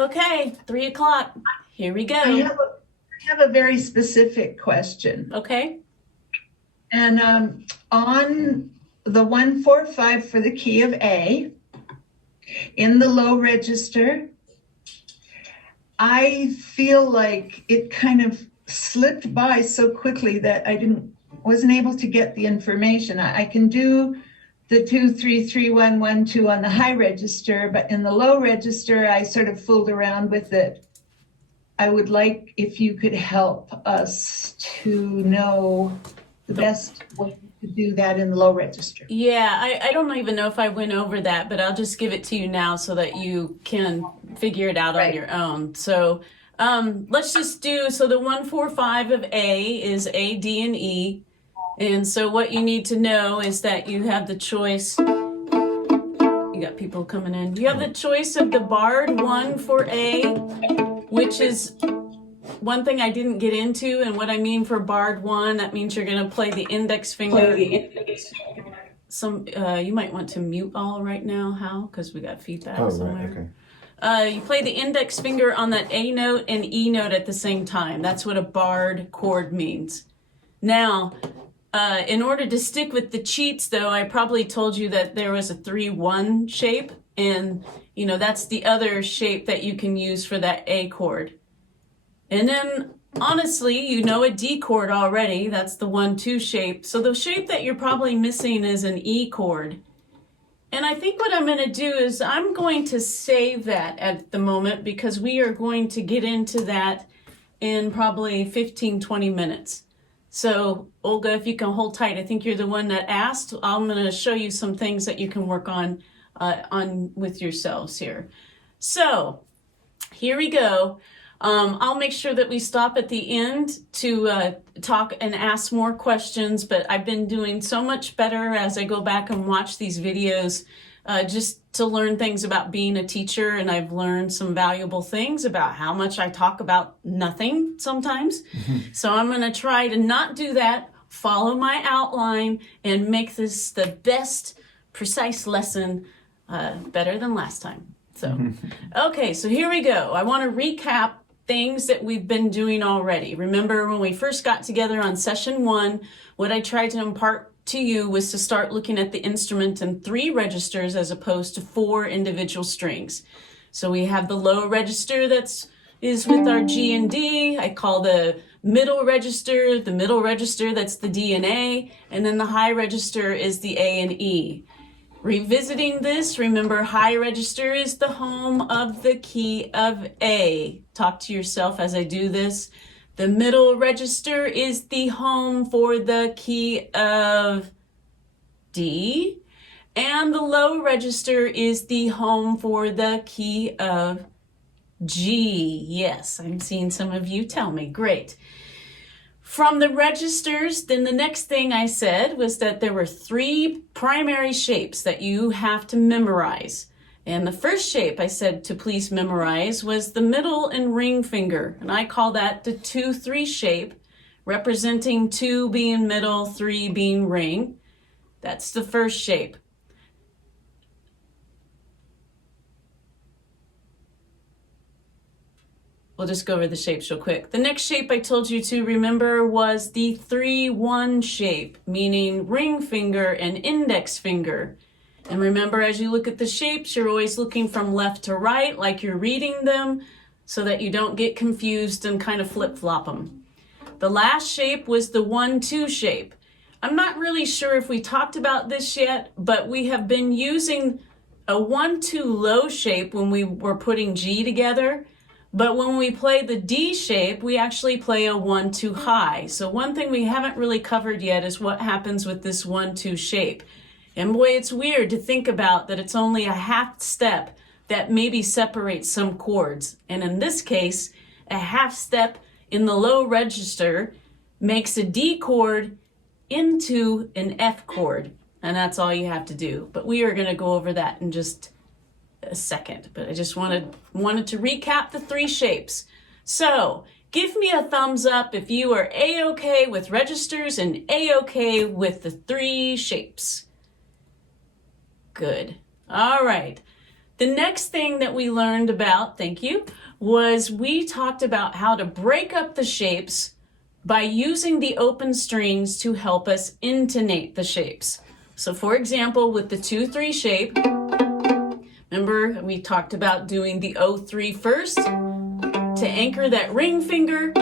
Okay, 3 o'clock. Here we go. I have a very specific question. Okay. And on the 145 for the key of A, in the low register, I feel like it kind of slipped by so quickly that I wasn't able to get the information. I can do the 2 3 3 1 1 2 on the high register, but in the low register, I sort of fooled around with it. I would like if you could help us to know the best way to do that in the low register. Yeah, I don't even know if I went over that, but I'll just give it to you now so that you can figure it out on your own. So let's just do, so the 145 of A is A, D, and E. And so what you need to know is that you have the choice. You got people coming in. You have the choice of the barred 1 for A, which is one thing I didn't get into, and what I mean for barred 1, that means you're going to play the index finger. You might want to mute all right now, Hal, because we got feedback somewhere. Right, okay. You play the index finger on that A note and E note at the same time. That's what a barred chord means. Now, in order to stick with the cheats, though, I probably told you that there was a 3-1 shape, and that's the other shape that you can use for that A chord. And then, honestly, a D chord already. That's the 1-2 shape. So the shape that you're probably missing is an E chord. And I think what I'm going to do is I'm going to save that at the moment because we are going to get into that in probably 15, 20 minutes. So, Olga, if you can hold tight, I think you're the one that asked. I'm going to show you some things that you can work on with yourselves here. So, here we go. I'll make sure that we stop at the end to talk and ask more questions, but I've been doing so much better as I go back and watch these videos just to learn things about being a teacher, and I've learned some valuable things about how much I talk about nothing sometimes. So I'm going to try to not do that, follow my outline, and make this the best precise lesson better than last time. So, okay, so here we go. I want to recap things that we've been doing already. Remember when we first got together on session 1, what I tried to impart to you was to start looking at the instrument in 3 registers as opposed to 4 individual strings. So we have the low register is with our G and D. I call the middle register that's the D and A, and then the high register is the A and E. Revisiting this, remember high register is the home of the key of A. Talk to yourself as I do this. The middle register is the home for the key of D. And the low register is the home for the key of G. Yes, I'm seeing some of you tell me. Great. From the registers, then the next thing I said was that there were 3 primary shapes that you have to memorize. And the first shape I said to please memorize was the middle and ring finger. And I call that the 2-3 shape, representing 2 being middle, 3 being ring. That's the first shape. We'll just go over the shapes real quick. The next shape I told you to remember was the 3-1 shape, meaning ring finger and index finger. And remember, as you look at the shapes, you're always looking from left to right, like you're reading them, so that you don't get confused and kind of flip-flop them. The last shape was the 1-2 shape. I'm not really sure if we talked about this yet, but we have been using a 1-2 low shape when we were putting G together. But when we play the D shape, we actually play a 1-2 high. So one thing we haven't really covered yet is what happens with this 1-2 shape. And boy, it's weird to think about that it's only a half step that maybe separates some chords. And in this case, a half step in the low register makes a D chord into an F chord. And that's all you have to do. But we are going to go over that in just a second, but I just wanted to recap the 3 shapes. So give me a thumbs up if you are A-okay with registers and A-okay with the 3 shapes. Good. All right. The next thing that we learned about, thank you, was we talked about how to break up the shapes by using the open strings to help us intonate the shapes. So for example, with the 2-3 shape, remember we talked about doing the 0-3 first to anchor that ring finger.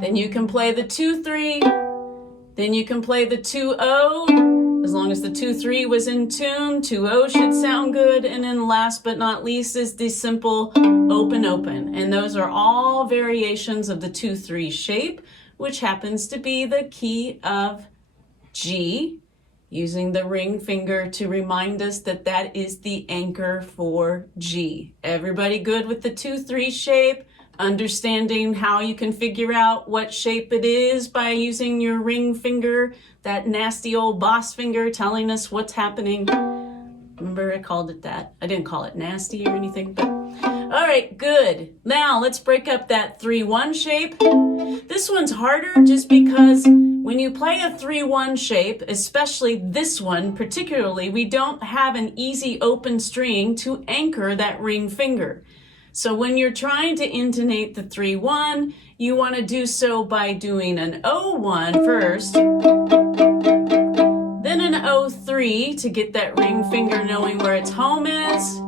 Then you can play the 2-3, then you can play the 2-0. As long as the 2-3 was in tune, 2-0 should sound good. And then last but not least is the simple open, open. And those are all variations of the 2-3 shape, which happens to be the key of G, using the ring finger to remind us that that is the anchor for G. Everybody good with the 2-3 shape? Understanding how you can figure out what shape it is by using your ring finger, that nasty old boss finger telling us what's happening. Remember I called it that. I didn't call it nasty or anything, but all right, good. Now let's break up that 3-1 shape. This one's harder just because when you play a 3-1 shape, especially this one particularly, we don't have an easy open string to anchor that ring finger. So when you're trying to intonate the 3-1, you want to do so by doing an 0-1 first, then an 0-3 to get that ring finger knowing where its home is,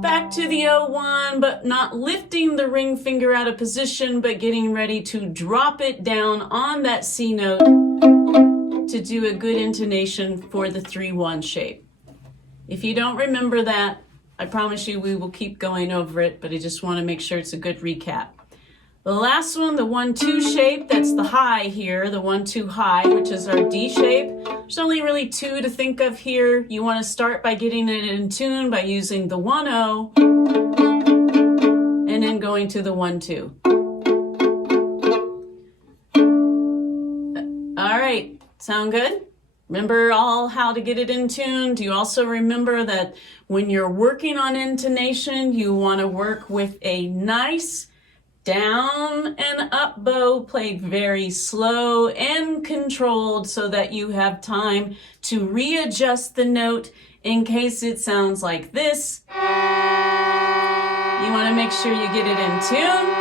back to the 0-1, but not lifting the ring finger out of position, but getting ready to drop it down on that C note to do a good intonation for the 3-1 shape. If you don't remember that, I promise you we will keep going over it, but I just want to make sure it's a good recap. The last one, the 1-2 shape, that's the high here, the 1-2 high, which is our D shape. There's only really two to think of here. You want to start by getting it in tune by using the 1-0 and then going to the 1-2. All right, sound good? Remember all how to get it in tune? Do you also remember that when you're working on intonation, you want to work with a nice down and up bow played very slow and controlled so that you have time to readjust the note in case it sounds like this. You want to make sure you get it in tune.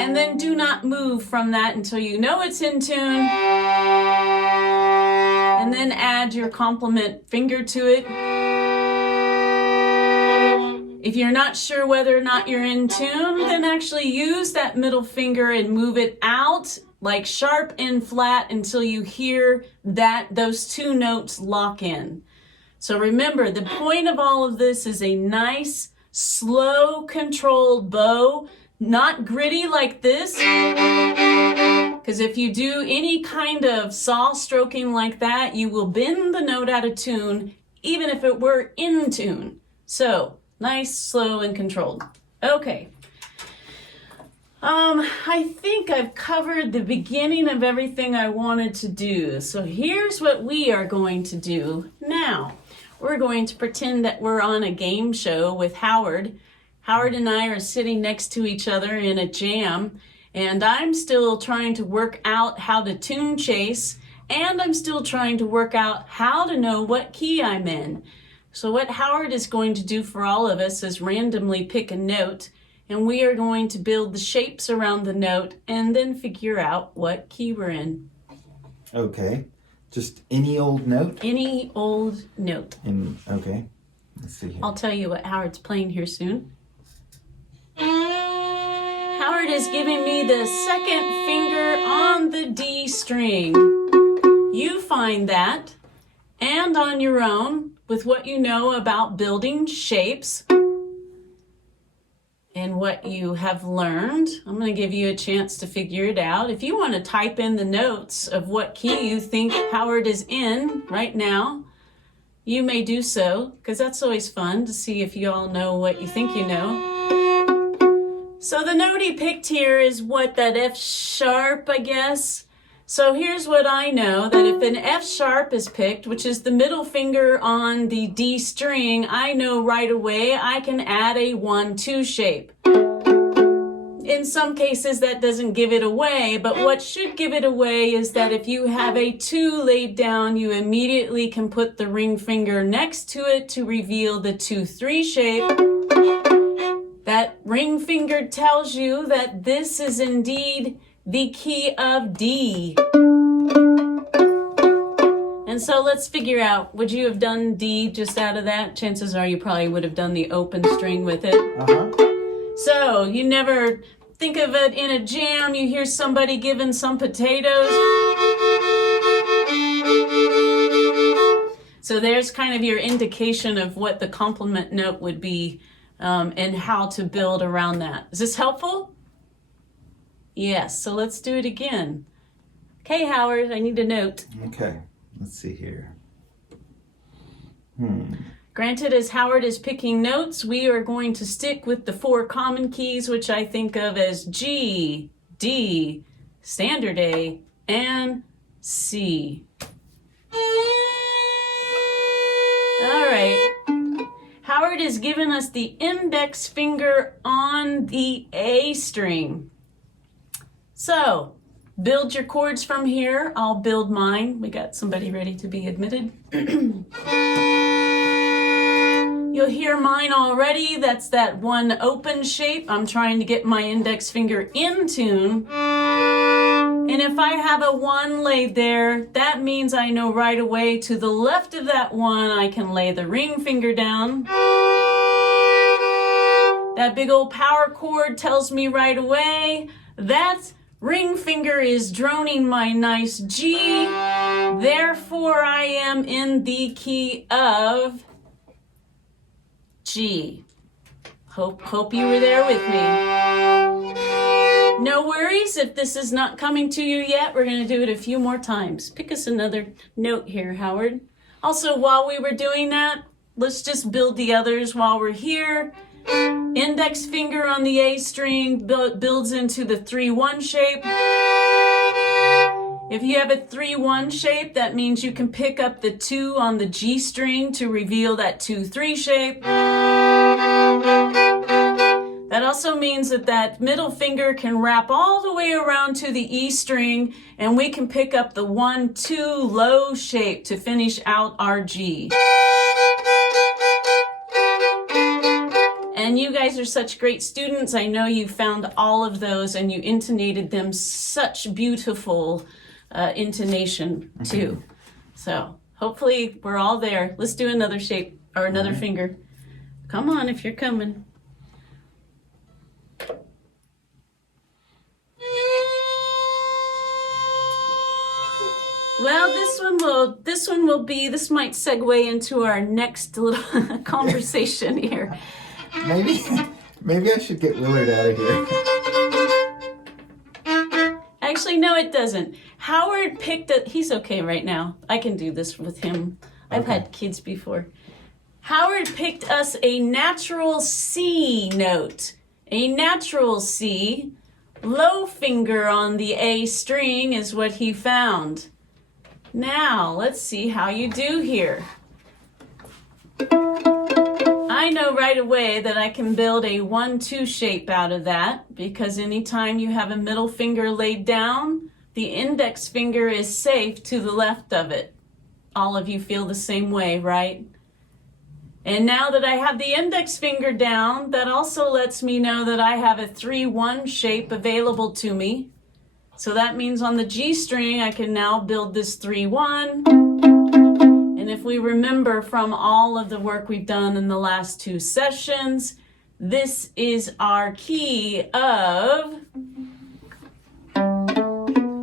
And then do not move from that until you know it's in tune. And then add your complement finger to it. If you're not sure whether or not you're in tune, then actually use that middle finger and move it out like sharp and flat until you hear that those two notes lock in. So remember, the point of all of this is a nice, slow, controlled bow, not gritty like this. Because if you do any kind of saw stroking like that, you will bend the note out of tune, even if it were in tune. So, nice, slow, and controlled. Okay. I think I've covered the beginning of everything I wanted to do. So here's what we are going to do now. We're going to pretend that we're on a game show with Howard. Howard and I are sitting next to each other in a jam, and I'm still trying to work out how to tune chase, and I'm still trying to work out how to know what key I'm in. So what Howard is going to do for all of us is randomly pick a note, and we are going to build the shapes around the note and then figure out what key we're in. Okay. Just any old note? Any old note. Okay. Let's see here. I'll tell you what Howard's playing here soon. Howard is giving me the second finger on the D string. You find that, and on your own, with what you know about building shapes and what you have learned. I'm going to give you a chance to figure it out. If you want to type in the notes of what key you think Howard is in right now, you may do so, because that's always fun to see if you all know what you think you know. So the note he picked here is what, that F sharp, I guess. So here's what I know, that if an F sharp is picked, which is the middle finger on the D string, I know right away I can add a 1-2 shape. in some cases that doesn't give it away, but what should give it away is that if you have a 2 laid down, you immediately can put the ring finger next to it to reveal the 2-3 shape. That ring finger tells you that this is indeed the key of D. And so let's figure out, would you have done D just out of that? Chances are you probably would have done the open string with it. So you never think of it in a jam, you hear somebody giving some potatoes. So there's kind of your indication of what the complement note would be and how to build around that. Is this helpful? Yes, so let's do it again. Okay, Howard, I need a note. Okay, let's see here. Granted, as Howard is picking notes, we are going to stick with the 4 common keys, which I think of as G, D, standard A, and C. All right. Howard has given us the index finger on the A string. So, build your chords from here. I'll build mine. We got somebody ready to be admitted. You'll hear mine already. That's that 1 open shape. I'm trying to get my index finger in tune. And if I have a 1 laid there, that means I know right away to the left of that 1, I can lay the ring finger down. That big old power chord tells me right away that ring finger is droning my nice G. Therefore, I am in the key of G. Hope you were there with me. No worries if this is not coming to you yet. We're going to do it a few more times. Pick us another note here, Howard. Also, while we were doing that, let's just build the others while we're here. Index finger on the A string builds into the 3-1 shape. If you have a 3-1 shape, that means you can pick up the 2 on the G string to reveal that 2-3 shape. That also means that that middle finger can wrap all the way around to the E string, and we can pick up the 1-2 low shape to finish out our G. And you guys are such great students. I know you found all of those and you intonated them such beautiful intonation too. So hopefully we're all there. Let's do another shape or another finger. Come on if you're coming. Well, this might segue into our next little conversation here. Maybe I should get Willard out of here. Actually, no, it doesn't. Howard picked a, he's okay right now. I can do this with him. I've had kids before. Howard picked us a natural C note. A natural C. Low finger on the A string is what he found. Now, let's see how you do here. I know right away that I can build a 1-2 shape out of that because anytime you have a middle finger laid down, the index finger is safe to the left of it. All of you feel the same way, right? And now that I have the index finger down, that also lets me know that I have a 3-1 shape available to me. So that means on the G string, I can now build this 3-1. And if we remember from all of the work we've done in the last 2 sessions, this is our key of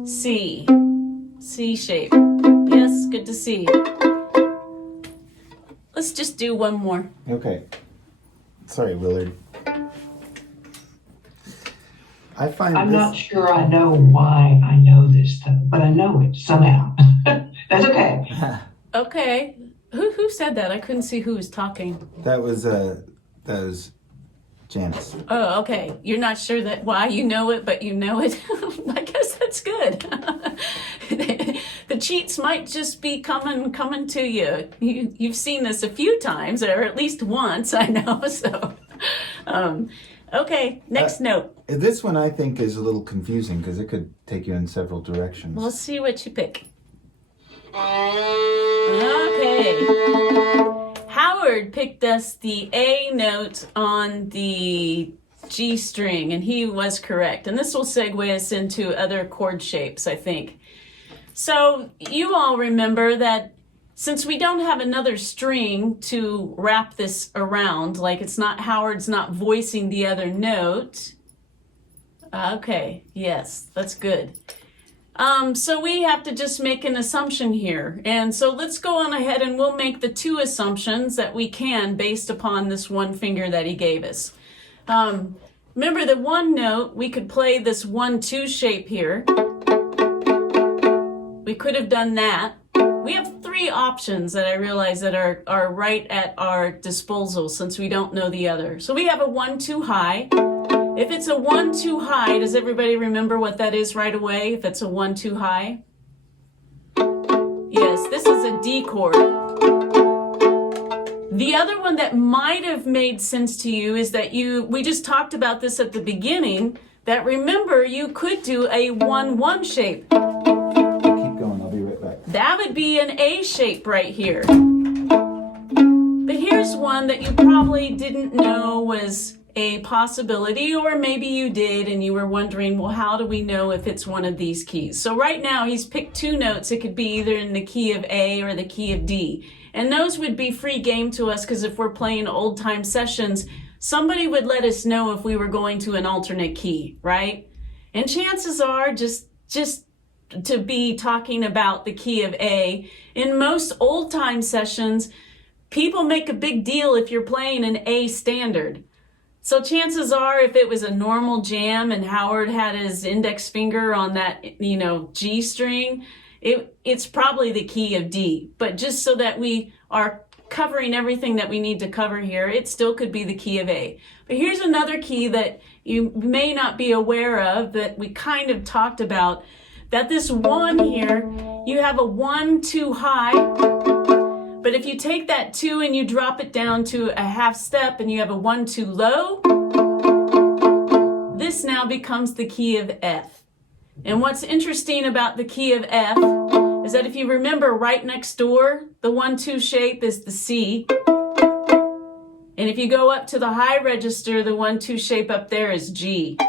C. C shape. Yes, good to see. Let's just do one more. Okay. Sorry, Willard. I'm not sure I know why I know this though, but I know it somehow. That's okay. Okay. Who said that? I couldn't see who was talking. That was Janice. Oh, okay. You're not sure that why you know it, but you know it. I guess that's good. The cheats might just be coming to you. You've seen this a few times, or at least once, I know. So, Okay, next note. This one I think is a little confusing because it could take you in several directions. We'll see what you pick. Okay. Howard picked us the A note on the G string, and he was correct. And this will segue us into other chord shapes, I think. So you all remember that since we don't have another string to wrap this around, like Howard's not voicing the other note. Okay, yes, that's good. So we have to just make an assumption here. And so let's go on ahead and we'll make the 2 assumptions that we can based upon this one finger that he gave us. Remember the one note, we could play this 1-2 shape here. We could have done that. We have 3 options that I realize that are right at our disposal since we don't know the other. So we have a 1-2 high. If it's a 1-2 high, does everybody remember what that is right away? If it's a 1-2 high? Yes, this is a D chord. The other one that might have made sense to you is that we just talked about this at the beginning, that remember you could do a 1-1 shape. Keep going, I'll be right back. That would be an A shape right here. But here's one that you probably didn't know was a possibility, or maybe you did and you were wondering, well, how do we know if it's one of these keys? So right now he's picked 2 notes. It could be either in the key of A or the key of D. And those would be free game to us because if we're playing old time sessions, somebody would let us know if we were going to an alternate key, right? And chances are, just to be talking about the key of A, in most old time sessions, people make a big deal if you're playing an A standard. So chances are if it was a normal jam and Howard had his index finger on that, G string, it's probably the key of D. But just so that we are covering everything that we need to cover here, it still could be the key of A. But here's another key that you may not be aware of that we kind of talked about, that this 1 here, you have a 1-2 high. But if you take that 2 and you drop it down to a half step and you have a 1-2 low, this now becomes the key of F. And what's interesting about the key of F is that if you remember right next door, the 1-2 shape is the C. And if you go up to the high register, the 1-2 shape up there is G.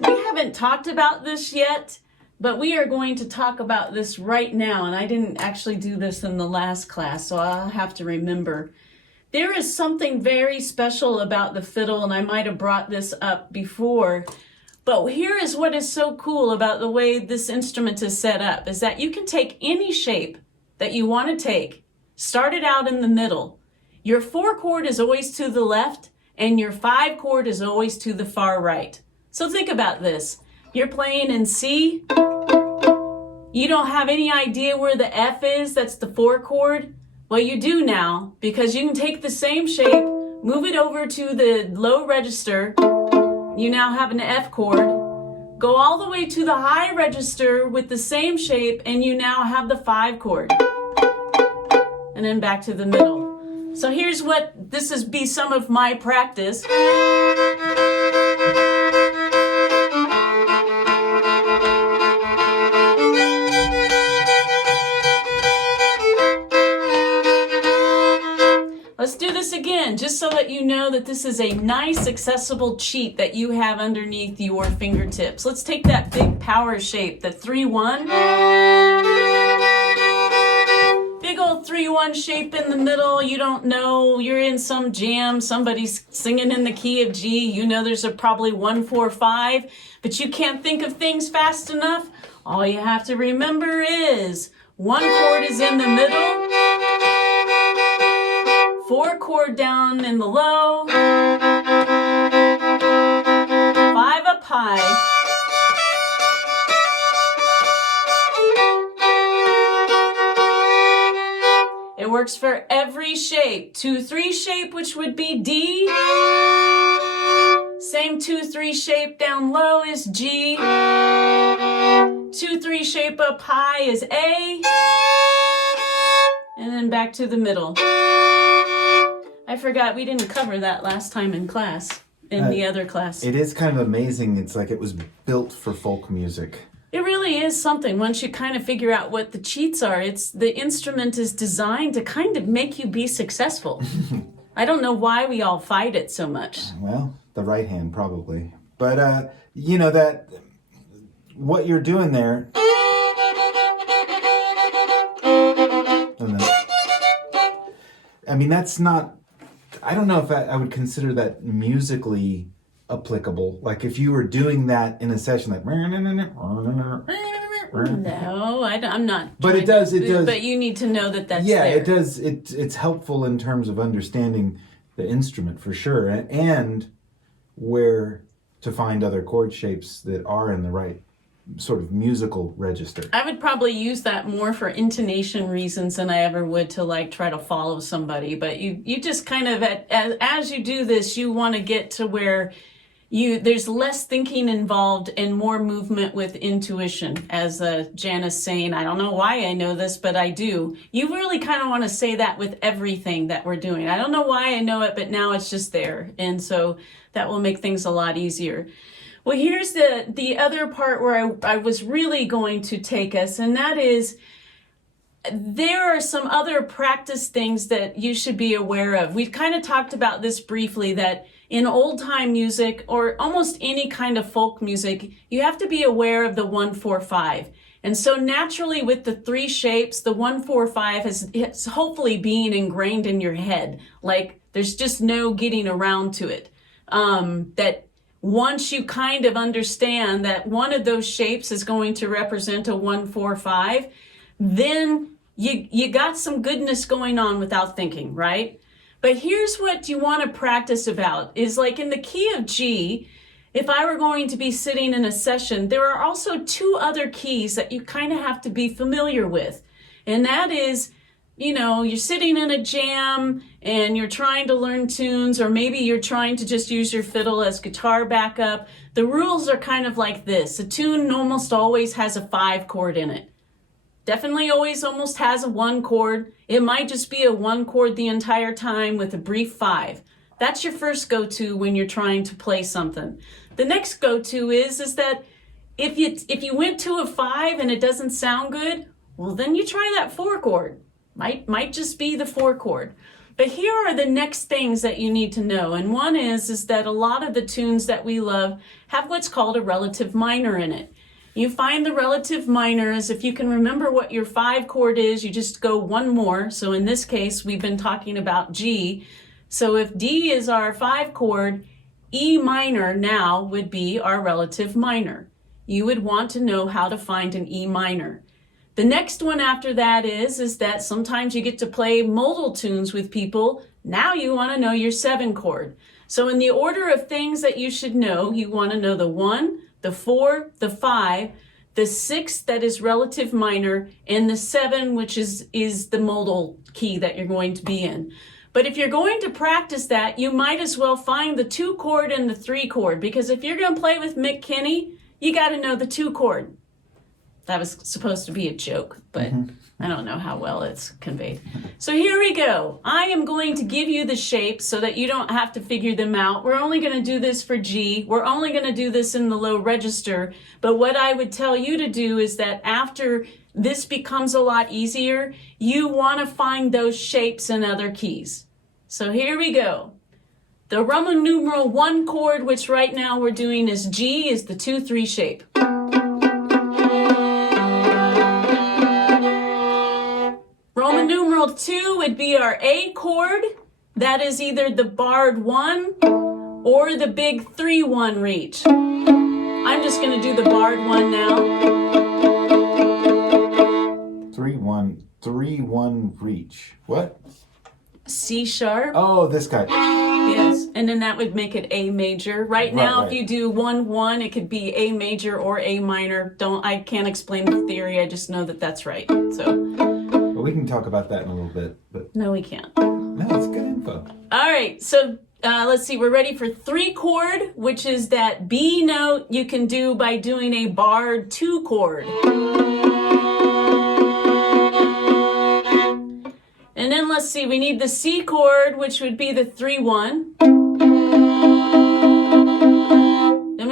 We haven't talked about this yet, but we are going to talk about this right now, and I didn't actually do this in the last class, so I'll have to remember. There is something very special about the fiddle, and I might have brought this up before, but here is what is so cool about the way this instrument is set up, is that you can take any shape that you want to take, start it out in the middle. Your 4 chord is always to the left, and your 5 chord is always to the far right. So think about this. You're playing in C. You don't have any idea where the F is, that's the 4 chord. Well, you do now, because you can take the same shape, move it over to the low register. You now have an F chord. Go all the way to the high register with the same shape, and you now have the 5 chord. And then back to the middle. So here's this is be some of my practice. Let's do this again, just so that you know that this is a nice, accessible cheat that you have underneath your fingertips. Let's take that big power shape, the 3-1. Big old 3-1 shape in the middle. You don't know, you're in some jam, somebody's singing in the key of G. You know there's probably 1-4-5, but you can't think of things fast enough. All you have to remember is 1 chord is in the middle. 4 chord down in the low, 5 up high, it works for every shape. 2-3 shape, which would be D, same 2-3 shape down low is G, 2-3 shape up high is A, and then back to the middle. I forgot we didn't cover that last time in class. in the other class. It is kind of amazing. It's like it was built for folk music. It really is something. Once you kind of figure out what the cheats are, the instrument is designed to kind of make you be successful. I don't know why we all fight it so much. Well, the right hand probably. But, you know, that what you're doing there... I mean, that's not... I don't know if I would consider that musically applicable. Like if you were doing that in a session like... No, I'm not. But it does. But you need to know that that's there. Yeah, it does. It's helpful in terms of understanding the instrument for sure, and where to find other chord shapes that are in the right sort of musical register. I would probably use that more for intonation reasons than I ever would to like try to follow somebody. But you just kind of, as you do this, you want to get to where there's less thinking involved and more movement with intuition. As Janice saying, I don't know why I know this, but I do. You really kind of want to say that with everything that we're doing. I don't know why I know it, but now it's just there. And so that will make things a lot easier. Well, here's the other part where I was really going to take us, and that is there are some other practice things that you should be aware of. We've kind of talked about this briefly, that in old time music or almost any kind of folk music, you have to be aware of the 1-4-5. And so naturally with the 3 shapes, the 1-4-5 is hopefully being ingrained in your head. Like there's just no getting around to it. That once you kind of understand that one of those shapes is going to represent a 1-4-5, then you got some goodness going on without thinking, right? But here's what you want to practice about is like in the key of G, if I were going to be sitting in a session, there are also 2 other keys that you kind of have to be familiar with. And that is, you know, you're sitting in a jam and you're trying to learn tunes, or maybe you're trying to just use your fiddle as guitar backup. The rules are kind of like this. A tune almost always has a 5 chord in it. Definitely always almost has a 1 chord. It might just be a 1 chord the entire time with a brief 5. That's your first go-to when you're trying to play something. The next go-to is that if you went to a 5 and it doesn't sound good, well then you try that 4 chord. Might just be the 4 chord. But here are the next things that you need to know. And one is that a lot of the tunes that we love have what's called a relative minor in it. You find the relative minor as if you can remember what your 5 chord is, you just go 1 more. So in this case, we've been talking about G. So if D is our 5 chord, E minor now would be our relative minor. You would want to know how to find an E minor. The next one after that is that sometimes you get to play modal tunes with people. Now you want to know your 7 chord. So in the order of things that you should know, you want to know the 1, the 4, the 5, the 6 that is relative minor, and the 7, which is the modal key that you're going to be in. But if you're going to practice that, you might as well find the 2 chord and the 3 chord, because if you're going to play with Mick Kinney, you got to know the 2 chord. That was supposed to be a joke, but I don't know how well it's conveyed. So here we go. I am going to give you the shapes so that you don't have to figure them out. We're only going to do this for G. We're only going to do this in the low register. But what I would tell you to do is that after this becomes a lot easier, you want to find those shapes in other keys. So here we go. The Roman numeral 1 chord, which right now we're doing is G, is the 2-3 shape. Roman numeral 2 would be our A chord. That is either the barred 1 or the big 3-1 reach. I'm just going to do the barred 1 now. 3-1 reach. What? C sharp. Oh, this guy. Yes, and then that would make it A major. Right now, if you do 1-1, it could be A major or A minor. I can't explain the theory. I just know that that's right. So we can talk about that in a little bit. But no, we can't. No, it's good info. All right, so let's see. We're ready for 3 chord, which is that B note you can do by doing a barred 2 chord. And then let's see, we need the C chord, which would be the 3-1.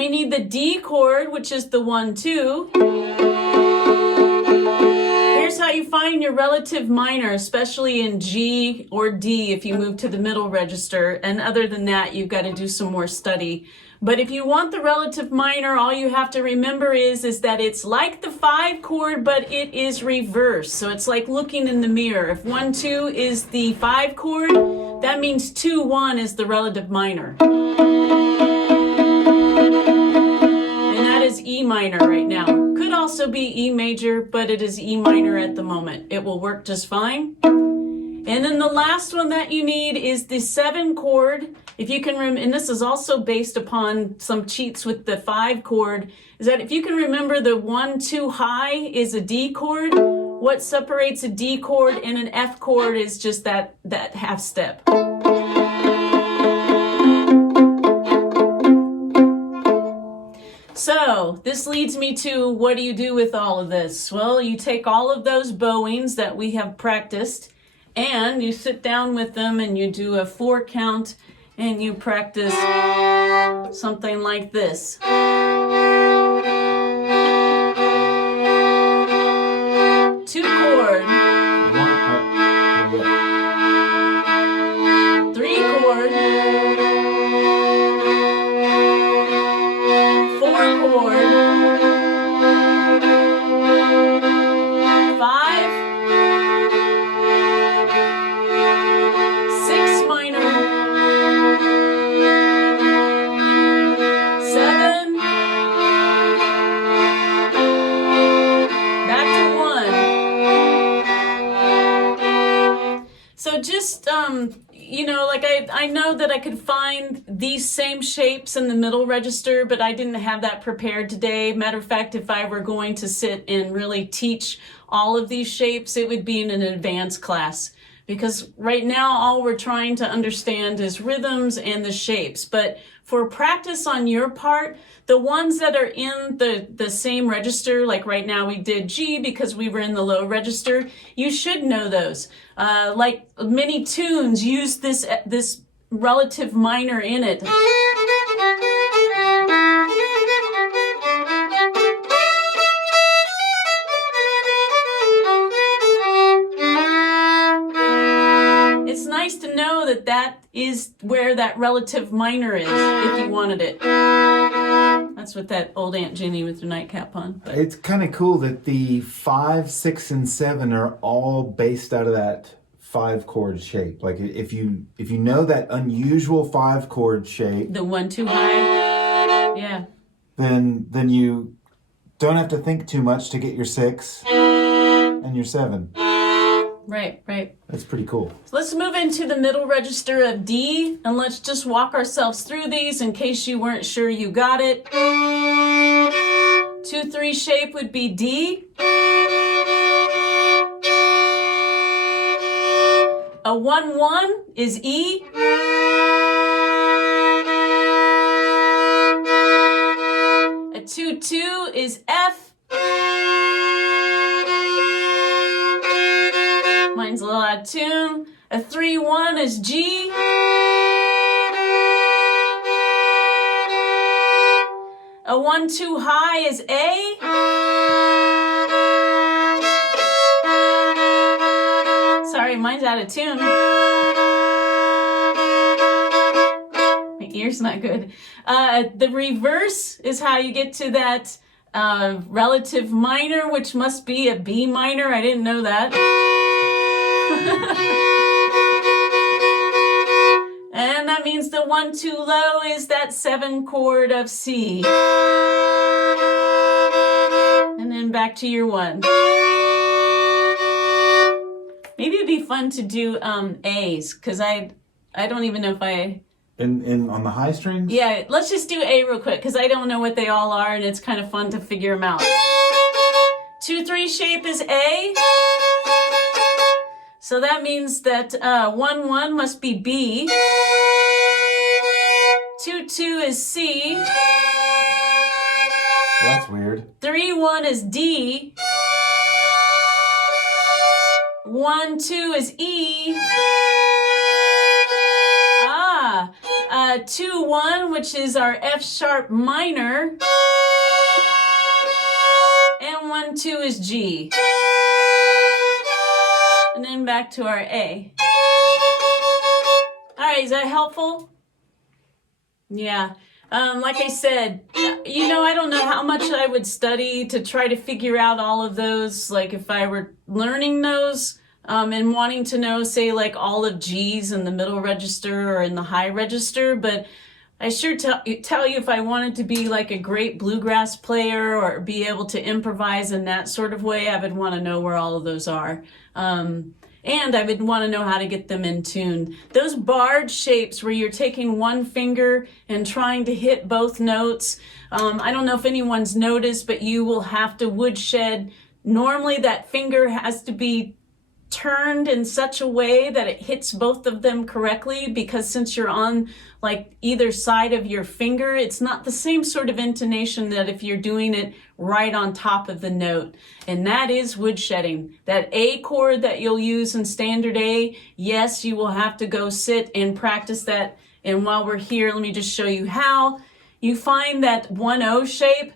we need the D chord, which is the 1, 2. Here's how you find your relative minor, especially in G or D if you move to the middle register. And other than that, you've got to do some more study. But if you want the relative minor, all you have to remember is that it's like the 5 chord, but it is reversed. So it's like looking in the mirror. If 1, 2 is the 5 chord, that means 2, 1 is the relative minor. And that is E minor right now. Could also be E major, but it is E minor at the moment. It will work just fine. And then the last one that you need is the 7 chord. If you can and this is also based upon some cheats with the 5 chord, is that if you can remember the 1, 2 high is a D chord, what separates a D chord and an F chord is just that half step. So this leads me to, what do you do with all of this? Well, you take all of those bowings that we have practiced and you sit down with them and you do a 4 count and you practice something like this. 2 chord, 3 chord, 4 chord, 5, 6 minor, 7, back to 1. So just, like I know that I could find these same shapes in the middle register, but I didn't have that prepared today. Matter of fact, if I were going to sit and really teach all of these shapes, it would be in an advanced class. Because right now, all we're trying to understand is rhythms and the shapes. But for practice on your part, the ones that are in the same register, like right now we did G because we were in the low register, you should know those. Like many tunes use this relative minor in it. It's nice to know that is where that relative minor is, if you wanted it. That's what that old Aunt Jenny with her nightcap on. But it's kind of cool that the 5, 6, and 7 are all based out of that 5 chord shape. Like if you know that unusual 5 chord shape, the 1, 2 high, yeah. Then you don't have to think too much to get your 6 and your 7. Right. That's pretty cool. So let's move into the middle register of D, and let's just walk ourselves through these in case you weren't sure you got it. 2, 3 shape would be D. A 1, 1 is E. A 2, 2 is F. Mine's a little out of tune. A 3, 1 is G. A 1, 2 high is A. Sorry, mine's out of tune. My ear's not good. The reverse is how you get to that relative minor, which must be a B minor. I didn't know that. And that means the 1, 2 low is that 7 chord of C. And then back to your 1. Maybe it'd be fun to do A's, because I don't even know if I... In on the high strings? Yeah, let's just do A real quick, because I don't know what they all are, and it's kind of fun to figure them out. 2, 3 shape is A. So that means that 1, 1 must be B. 2, 2 is C. Well, that's weird. 3, 1 is D. 1, 2 is E. 2-1, which is our F sharp minor. And 1-2 is G. And then back to our A. All right, is that helpful? Yeah. Like I said, you know, I don't know how much I would study to try to figure out all of those. Like if I were learning those and wanting to know, say, like all of G's in the middle register or in the high register. But I sure tell you if I wanted to be like a great bluegrass player or be able to improvise in that sort of way, I would want to know where all of those are. And I would want to know how to get them in tune. Those barred shapes where you're taking one finger and trying to hit both notes. I don't know if anyone's noticed, but you will have to woodshed. Normally that finger has to be turned in such a way that it hits both of them correctly, because since you're on like either side of your finger, it's not the same sort of intonation that if you're doing it right on top of the note. And that is woodshedding. That A chord that you'll use in standard A, yes, you will have to go sit and practice that. And while we're here, let me just show you how. You find that 1-0 shape,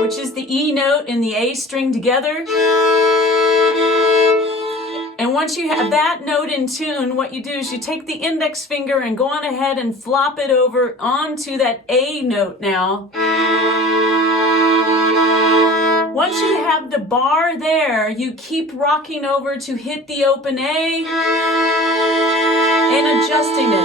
which is the E note and the A string together. And once you have that note in tune, what you do is you take the index finger and go on ahead and flop it over onto that A note now. Once you have the bar there, you keep rocking over to hit the open A and adjusting it.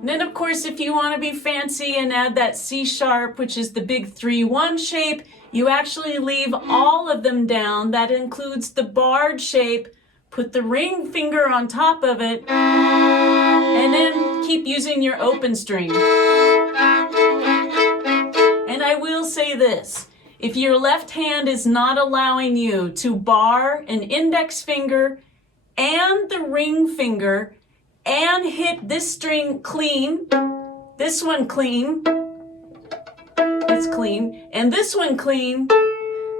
And then, of course, if you want to be fancy and add that C sharp, which is the big 3-1 shape, you actually leave all of them down. That includes the barred shape. Put the ring finger on top of it, and then keep using your open string. And I will say this. If your left hand is not allowing you to bar an index finger and the ring finger and hit this string clean, this one clean, it's clean, and this one clean,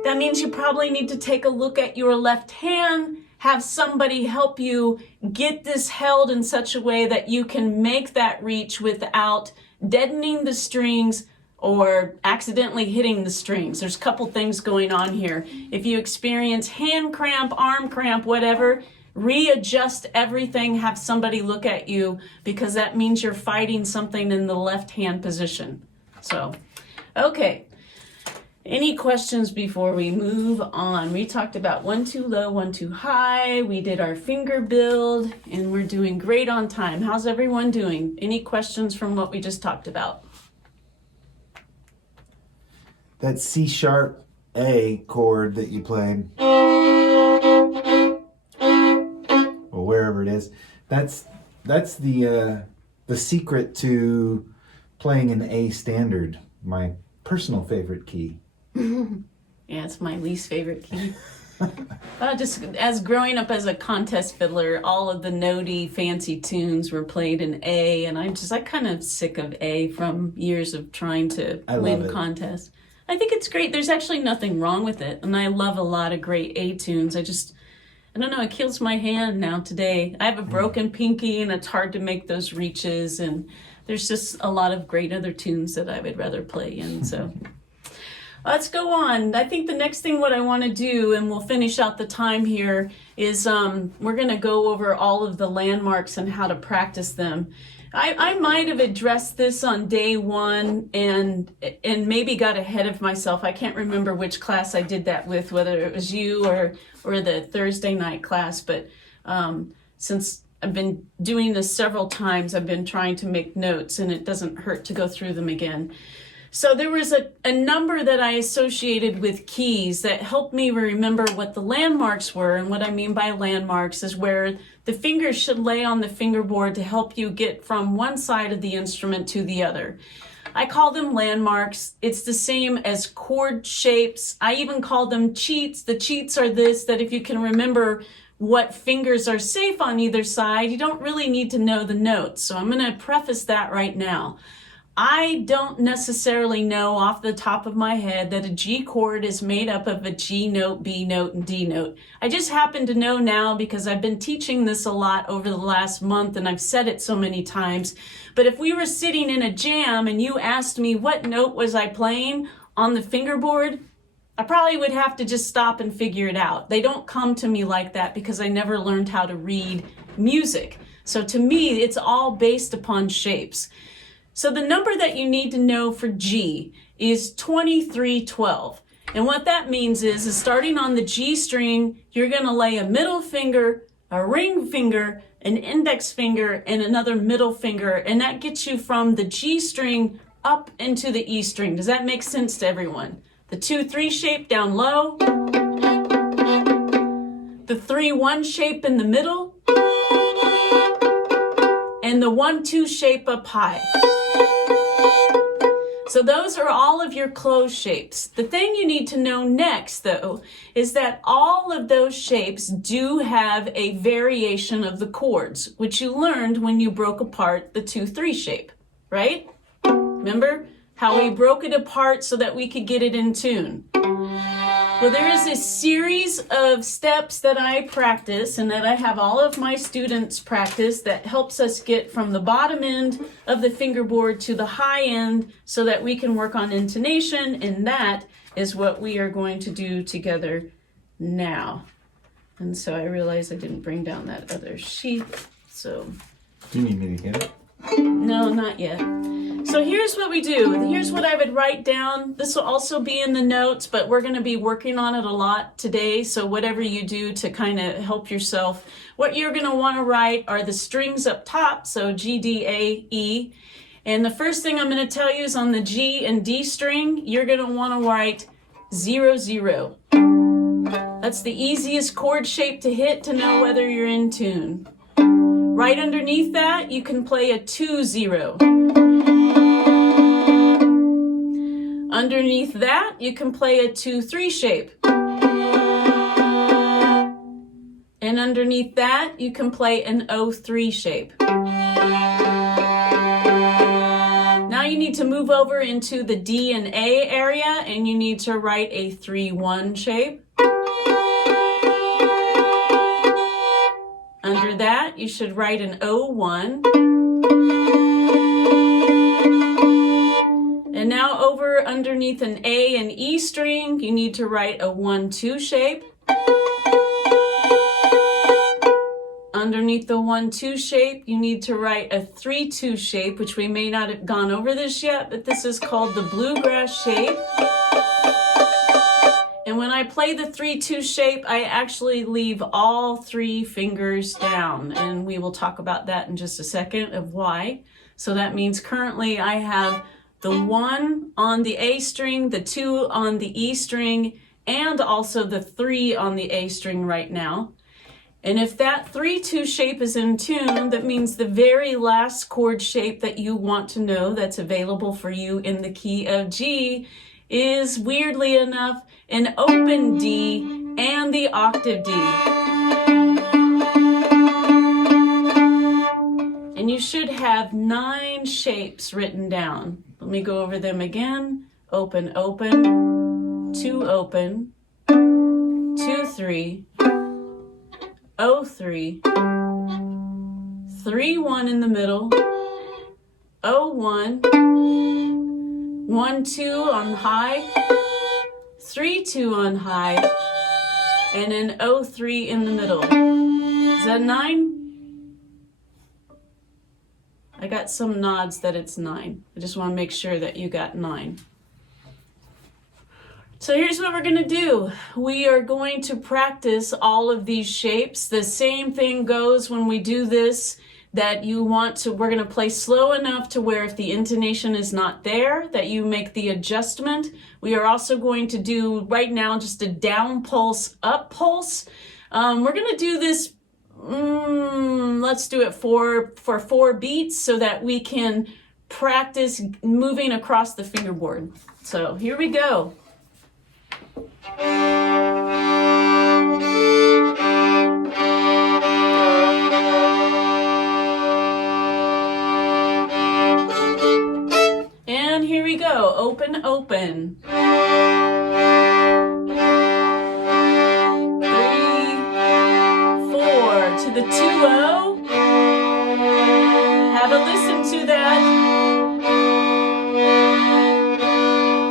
that means you probably need to take a look at your left hand, have somebody help you get this held in such a way that you can make that reach without deadening the strings or accidentally hitting the strings. There's a couple things going on here. If you experience hand cramp, arm cramp, whatever, readjust everything, have somebody look at you, because that means you're fighting something in the left hand position. So, okay. Any questions before we move on? We talked about 1-2 low, 1-2 high. We did our finger build, and we're doing great on time. How's everyone doing? Any questions from what we just talked about? That C sharp A chord that you played, or wherever it is, that's the secret to playing an A standard, my personal favorite key. Yeah, it's my least favorite key. Just as growing up as a contest fiddler, all of the notey fancy tunes were played in A, and I'm kind of sick of A from years of trying to win contests. I think it's great. There's actually nothing wrong with it, and I love a lot of great A tunes. I don't know, it kills my hand now today. I have a broken pinky, and it's hard to make those reaches, and there's just a lot of great other tunes that I would rather play in, so... Let's go on. I think the next thing what I want to do, and we'll finish out the time here, is we're going to go over all of the landmarks and how to practice them. I might have addressed this on day one and maybe got ahead of myself. I can't remember which class I did that with, whether it was you or the Thursday night class, but since I've been doing this several times, I've been trying to make notes, and it doesn't hurt to go through them again. So there was a number that I associated with keys that helped me remember what the landmarks were. And what I mean by landmarks is where the fingers should lay on the fingerboard to help you get from one side of the instrument to the other. I call them landmarks. It's the same as chord shapes. I even call them cheats. The cheats are this, that if you can remember what fingers are safe on either side, you don't really need to know the notes. So I'm going to preface that right now. I don't necessarily know off the top of my head that a G chord is made up of a G note, B note, and D note. I just happen to know now because I've been teaching this a lot over the last month and I've said it so many times. But if we were sitting in a jam and you asked me what note was I playing on the fingerboard, I probably would have to just stop and figure it out. They don't come to me like that because I never learned how to read music. So to me, it's all based upon shapes. So the number that you need to know for G is 2312. And what that means is starting on the G string, you're going to lay a middle finger, a ring finger, an index finger, and another middle finger. And that gets you from the G string up into the E string. Does that make sense to everyone? The 2-3 shape down low, the 3-1 shape in the middle, and the 1-2 shape up high. So those are all of your closed shapes. The thing you need to know next, though, is that all of those shapes do have a variation of the chords, which you learned when you broke apart the 2-3 shape, right? Remember how we broke it apart so that we could get it in tune? Well, there is a series of steps that I practice and that I have all of my students practice that helps us get from the bottom end of the fingerboard to the high end so that we can work on intonation, and that is what we are going to do together now. And so I realize I didn't bring down that other sheet, so... Do you need me to get it? No, not yet. So here's what we do. Here's what I would write down. This will also be in the notes, but we're going to be working on it a lot today. So whatever you do to kind of help yourself, what you're going to want to write are the strings up top. So G, D, A, E. And the first thing I'm going to tell you is on the G and D string, you're going to want to write 0, 0. That's the easiest chord shape to hit to know whether you're in tune. Right underneath that, you can play a 2, 0. Underneath that, you can play a 2-3 shape. And underneath that, you can play an 0-3 shape. Now you need to move over into the D and A area, and you need to write a 3-1 shape. Under that, you should write an 0-1. And now over underneath an A and E string, you need to write a 1-2 shape. Underneath the 1-2 shape, you need to write a 3-2 shape, which we may not have gone over this yet, but this is called the bluegrass shape. And when I play the 3-2 shape, I actually leave all 3 fingers down. And we will talk about that in just a second of why. So that means currently I have the 1 on the A string, the 2 on the E string, and also the 3 on the A string right now. And if that 3-2 shape is in tune, that means the very last chord shape that you want to know that's available for you in the key of G is, weirdly enough, an open D and the octave D. And you should have 9 shapes written down. Let me go over them again. Open, open, 2 open, 2-3, 0-3, 3-1 in the middle, 0-1, 1-2 on high, 3-2 on high, and an 0-3 in the middle. Is that 9? I got some nods that it's 9. I just want to make sure that you got 9. So here's what we're going to do. We are going to practice all of these shapes. The same thing goes when we do this, that you want to, we're going to play slow enough to where if the intonation is not there, that you make the adjustment. We are also going to do right now just a down pulse, up pulse. We're going to do this, let's do it for 4 beats so that we can practice moving across the fingerboard. So here we go. open. 3, 4 to the 2-0. Have a listen to that.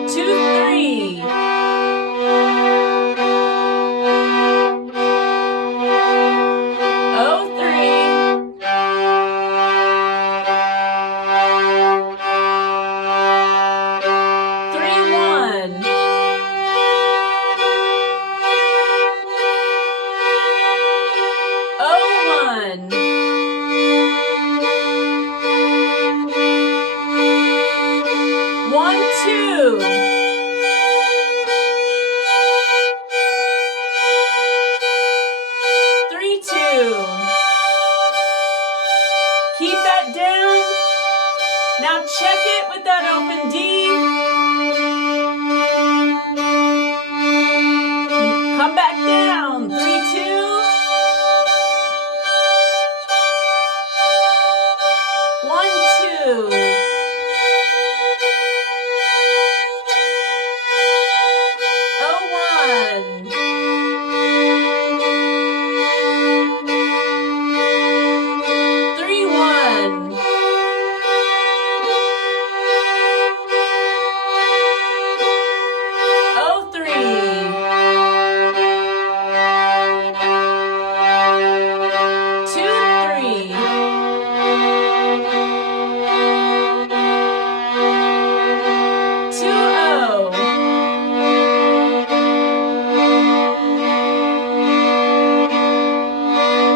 2-3. 3-2. Keep that down. Now check it with that open D. Come back down. 3-2. 1-2. 0-1. 3-1. 0-3. 2-3. 2-0.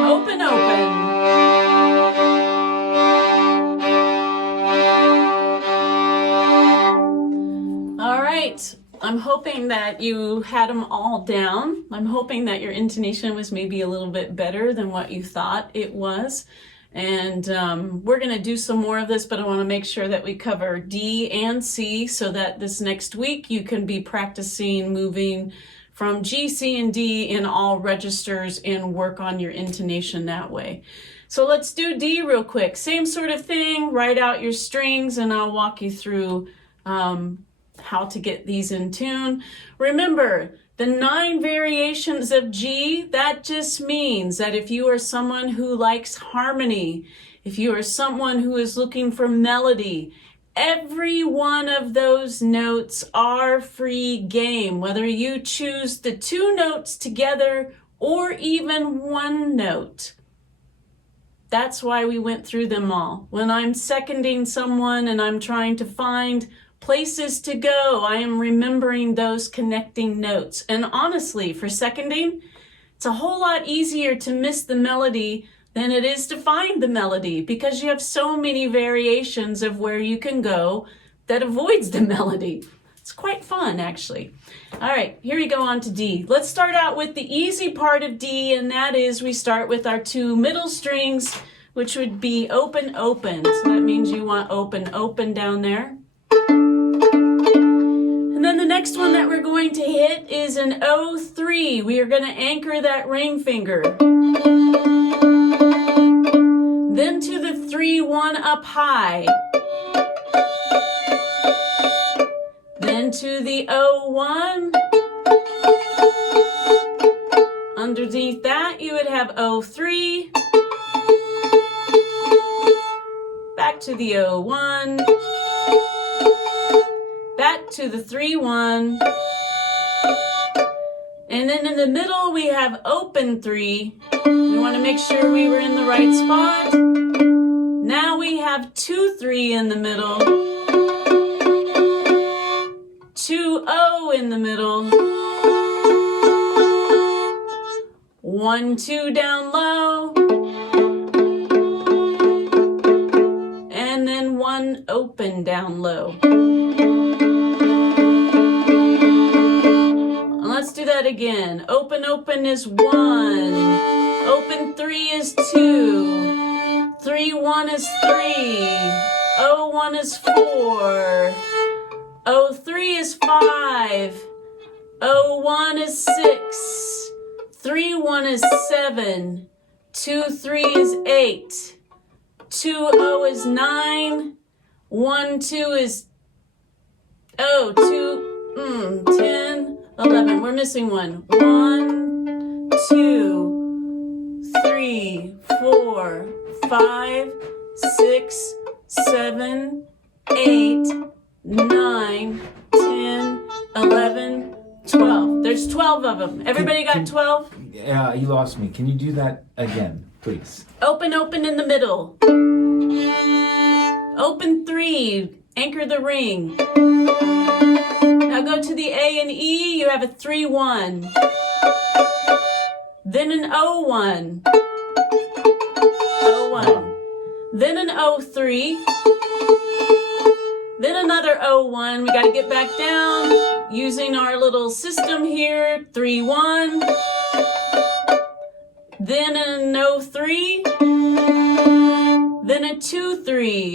0-1. All right. I'm hoping that you had them all down. I'm hoping that your intonation was maybe a little bit better than what you thought it was. And we're going to do some more of this, but I want to make sure that we cover D and C so that this next week you can be practicing moving from G, C, and D in all registers and work on your intonation that way. So let's do D real quick. Same sort of thing. Write out your strings and I'll walk you through how to get these in tune. Remember, the 9 variations of G, that just means that if you are someone who likes harmony, if you are someone who is looking for melody, every one of those notes are free game, whether you choose the 2 notes together or even 1 note. That's why we went through them all. When I'm seconding someone and I'm trying to find places to go, I am remembering those connecting notes. And honestly, for seconding, it's a whole lot easier to miss the melody than it is to find the melody because you have so many variations of where you can go that avoids the melody. It's quite fun, actually. All right, here we go on to D. Let's start out with the easy part of D, and that is we start with our 2 middle strings, which would be open, open. So that means you want open, open down there. And then the next one that we're going to hit is an 0-3. We are going to anchor that ring finger. Then to the 3-1 up high. Then to the 0-1. Underneath that, you would have 0-3. Back to the 0-1. Back to the 3-1. And then in the middle, we have open 3. We want to make sure we were in the right spot. Now we have 2-3 in the middle. 2-0 in the middle. 1-2 down low. And then 1 open down low. Let's do that again. Open, open is 1. Open 3 is 2. 3-1 is 3. 0-1 is 4. 0-3 is 5. 0-1 is 6. 3-1 is 7. 2-3 is 8. 2-0 is 9. 1-2 is Oh, 10, 11. We're missing one. 1, 2, 3, 4, 5, 6, 7, 8, 9, 10, 11, 12. There's 12 of them. Everybody got 12? Yeah, you lost me. Can you do that again, please? Open in the middle. Open 3. Anchor the ring. Now go to the A and E. You have a 3-1. Then an O1. O1. Then an O3. Then another O1. We got to get back down using our little system here. 3-1. Then an O3. Then a 2-3.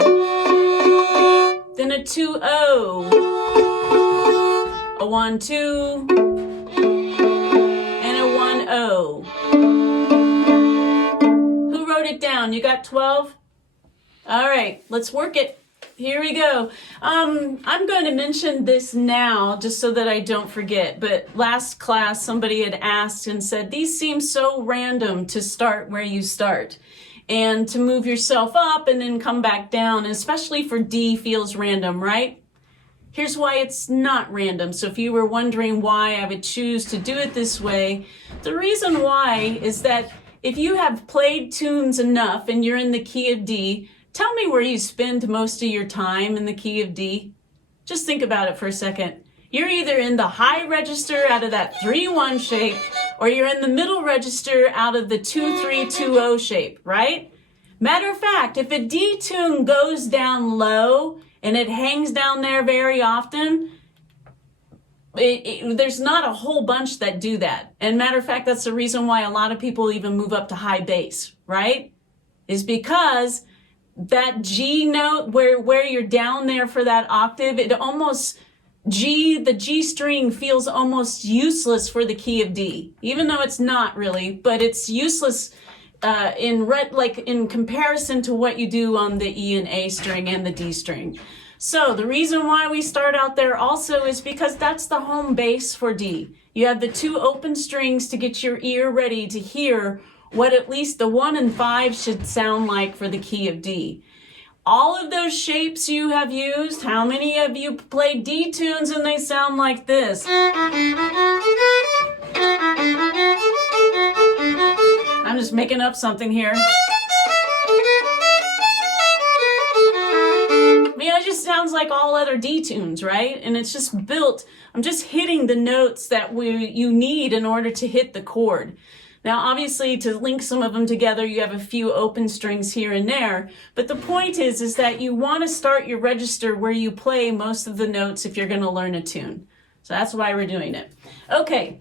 Then a 2-0. A 1-2. And a 1-0. Who wrote it down? You got 12? All right, let's work it. Here we go. I'm going to mention this now just so that I don't forget. But last class, somebody had asked and said, these seem so random to start where you start. And to move yourself up and then come back down, and especially for D feels random, right? Here's why it's not random. So if you were wondering why I would choose to do it this way, the reason why is that if you have played tunes enough and you're in the key of D, tell me where you spend most of your time in the key of D. Just think about it for a second. You're either in the high register out of that 3-1 shape, or you're in the middle register out of the 2-3-2-0 shape, right? Matter of fact, if a D tune goes down low and it hangs down there very often, there's not a whole bunch that do that. And matter of fact, that's the reason why a lot of people even move up to high bass, right? Is because that G note where you're down there for that octave, it almost... the G string feels almost useless for the key of D, even though it's not really, but it's useless in comparison to what you do on the E and A string and the D string. So the reason why we start out there also is because that's the home base for D. You have the 2 open strings to get your ear ready to hear what at least the 1 and 5 should sound like for the key of D. All of those shapes you have used, how many of you play D tunes and they sound like this? I'm just making up something here. I mean, it just sounds like all other D tunes, right? And it's just built, I'm just hitting the notes that you need in order to hit the chord. Now, obviously, to link some of them together, you have a few open strings here and there. But the point is that you want to start your register where you play most of the notes if you're going to learn a tune. So that's why we're doing it. Okay,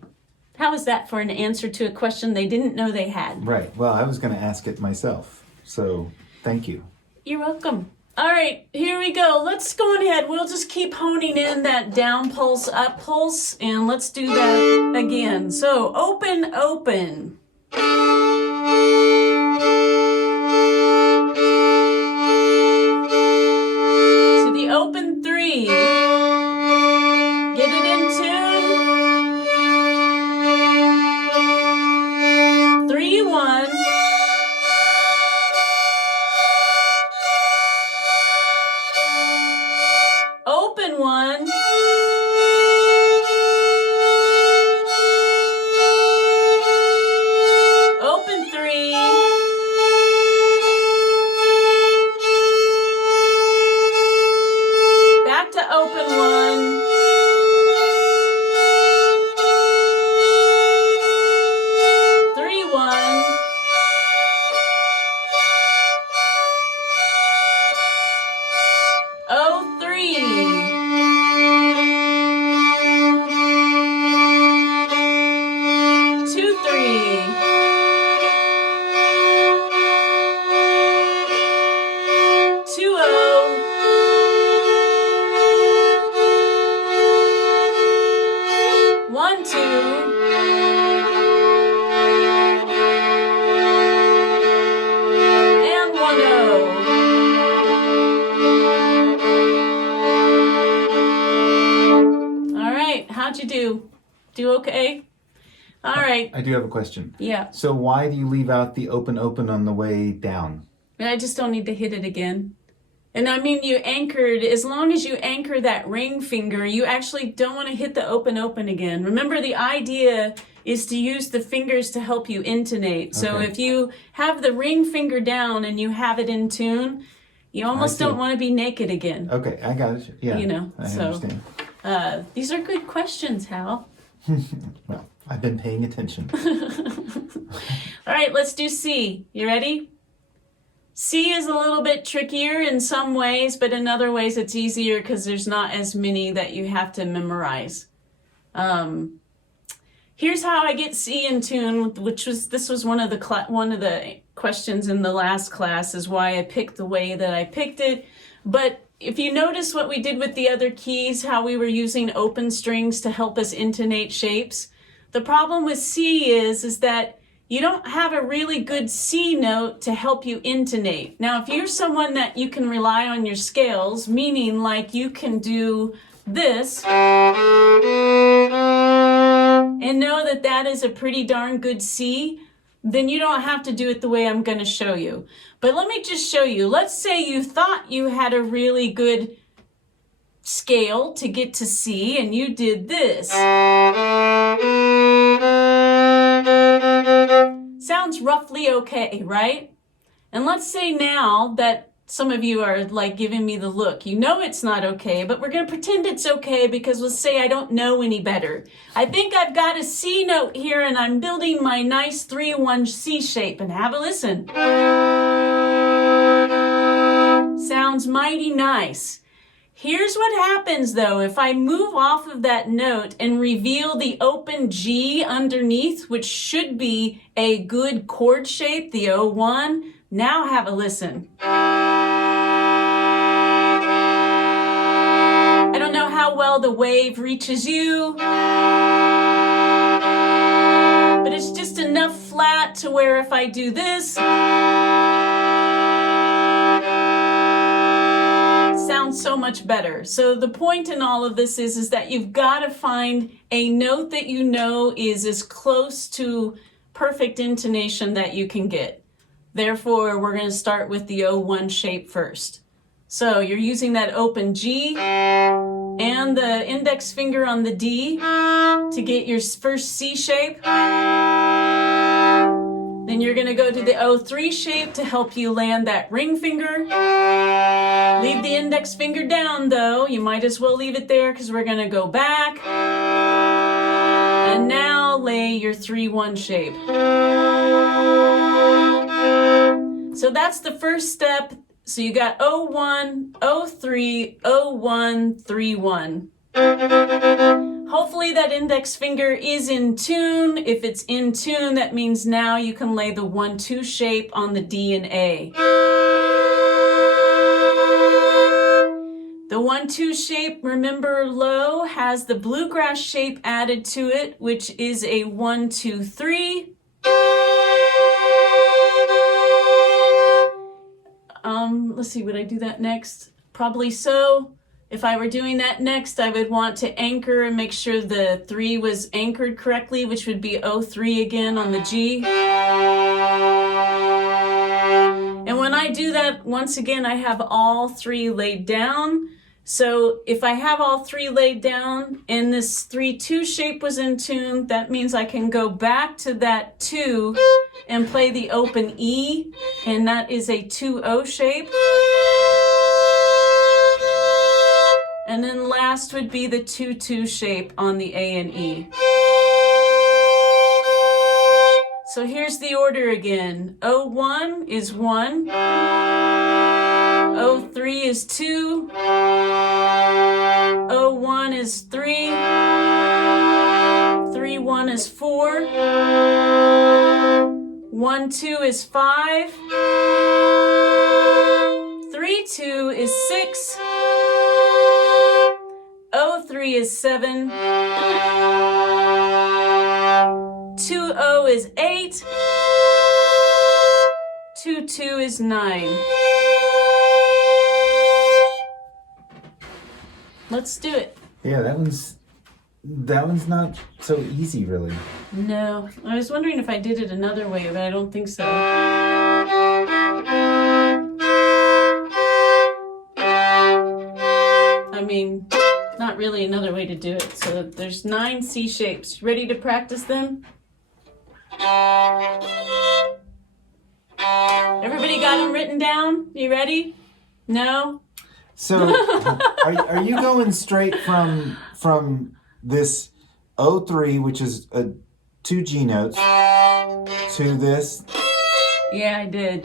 how is that for an answer to a question they didn't know they had? Right. Well, I was going to ask it myself. So thank you. You're welcome. All right, here we go. Let's go on ahead. We'll just keep honing in that down pulse, up pulse, and let's do that again. So open, open. To the open 3. Get it in tune. 3-1. Open 1. do? Do okay? All right. I do have a question. Yeah. So why do you leave out the open on the way down? I just don't need to hit it again. And I mean, you anchored, as long as you anchor that ring finger, you actually don't want to hit the open again. Remember, the idea is to use the fingers to help you intonate. So if you have the ring finger down and you have it in tune, you almost don't want to be naked again. Okay, I got it. Yeah, You know, I so understand. These are good questions, Hal. Well, I've been paying attention. All right, let's do C. You ready? C is a little bit trickier in some ways, but in other ways it's easier because there's not as many that you have to memorize. Here's how I get C in tune, this was one of the questions in the last class, is why I picked the way that I picked it. But if you notice what we did with the other keys, how we were using open strings to help us intonate shapes, the problem with C is that you don't have a really good C note to help you intonate. Now, if you're someone that you can rely on your scales, meaning like you can do this and know that that is a pretty darn good C, then you don't have to do it the way I'm going to show you. But let me just show you. Let's say you thought you had a really good scale to get to C and you did this. Sounds roughly okay, right? And let's say now that some of you are like giving me the look. You know it's not okay, but we're going to pretend it's okay because let's say I don't know any better. I think I've got a C note here and I'm building my nice 3-1 C shape, and have a listen. Sounds mighty nice. Here's what happens though, if I move off of that note and reveal the open G underneath, which should be a good chord shape, the 0-1, now have a listen. I don't know how well the wave reaches you, but it's just enough flat to where if I do this, sounds so much better. So the point in all of this is that you've got to find a note that you know is as close to perfect intonation that you can get. Therefore, we're going to start with the 0-1 shape first. So you're using that open G and the index finger on the D to get your first C shape. Then you're going to go to the 0-3 shape to help you land that ring finger. Leave the index finger down though. You might as well leave it there because we're going to go back. And now lay your 3-1 shape. So that's the first step. So you got 0-1, 0-3, 0-1, 3-1. Hopefully that index finger is in tune. If it's in tune, that means now you can lay the 1-2 shape on the D and A. The 1-2 shape, remember low, has the bluegrass shape added to it, which is a 1-2-3. Let's see, would I do that next? Probably so. If I were doing that next, I would want to anchor and make sure the 3 was anchored correctly, which would be 0-3 again on the G. And when I do that, once again, I have all 3 laid down. So if I have all 3 laid down and this 3-2 shape was in tune, that means I can go back to that 2 and play the open E, and that is a 2-0 shape. And then last would be the 2-2 shape on the A and E. So here's the order again. 0-1 is 1. 0-3 is 2. 0-1 is 3. 3-1 is 4. 1-2 is 5. 3-2 is 6. 0-3 is 7. 2-0 is 8. 2-2 is 9. Let's do it. Yeah, that one's That one's not so easy, really. No, I was wondering if I did it another way, but I don't think so. I mean, not really another way to do it. So there's 9 C shapes. Ready to practice them? Everybody got them written down? You ready? No? So are you going straight from this O3, which is 2 G notes, to this? Yeah, I did.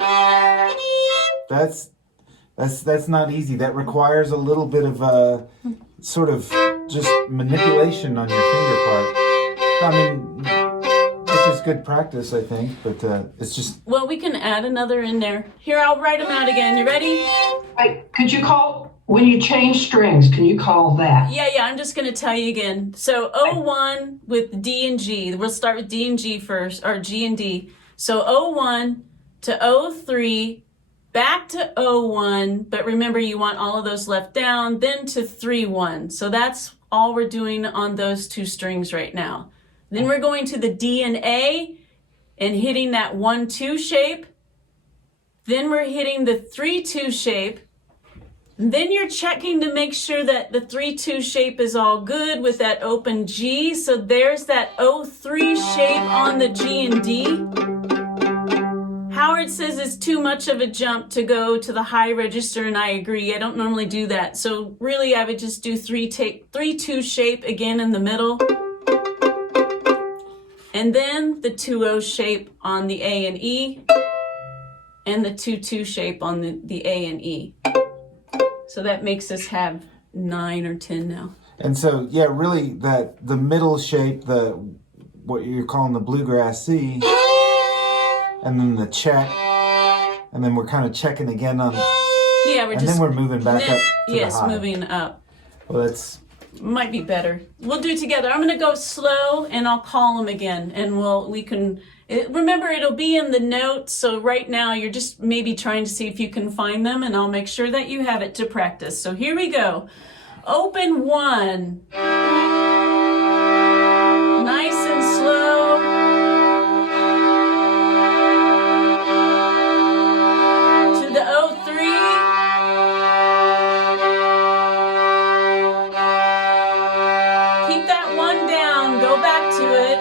That's not easy. That requires a little bit of sort of just manipulation on your finger part. I mean, which is good practice, I think, but it's just... Well, we can add another in there. Here, I'll write them out again. You ready? Wait, could you call, when you change strings, can you call that? Yeah, I'm just going to tell you again. So O1 with D and G. We'll start with D and G first, or G and D. So O1 to O3, back to O1, but remember you want all of those left down, then to 3-1. So that's all we're doing on those 2 strings right now. Then we're going to the D and A and hitting that 1-2 shape. Then we're hitting the 3-2 shape. Then you're checking to make sure that the 3-2 shape is all good with that open G. So there's that O3 shape on the G and D. Howard says it's too much of a jump to go to the high register, and I agree. I don't normally do that. So really I would just do 3-2 shape again in the middle. And then the 2-0 shape on the A and E, and the 2-2 shape on the A and E. So that makes us have 9 or 10 now. And so, yeah, really the middle shape, what you're calling the bluegrass C, and then the check, and then we're kind of checking again on... Yeah, and then we're moving back up to yes, the high. moving up. Well, that's... Might be better. We'll do it together. I'm going to go slow, and I'll call them again, and we can... Remember, it'll be in the notes, so right now you're just maybe trying to see if you can find them, and I'll make sure that you have it to practice. So here we go. Open 1. Nice and slow. To the O3. Keep that 1 down. Go back to it.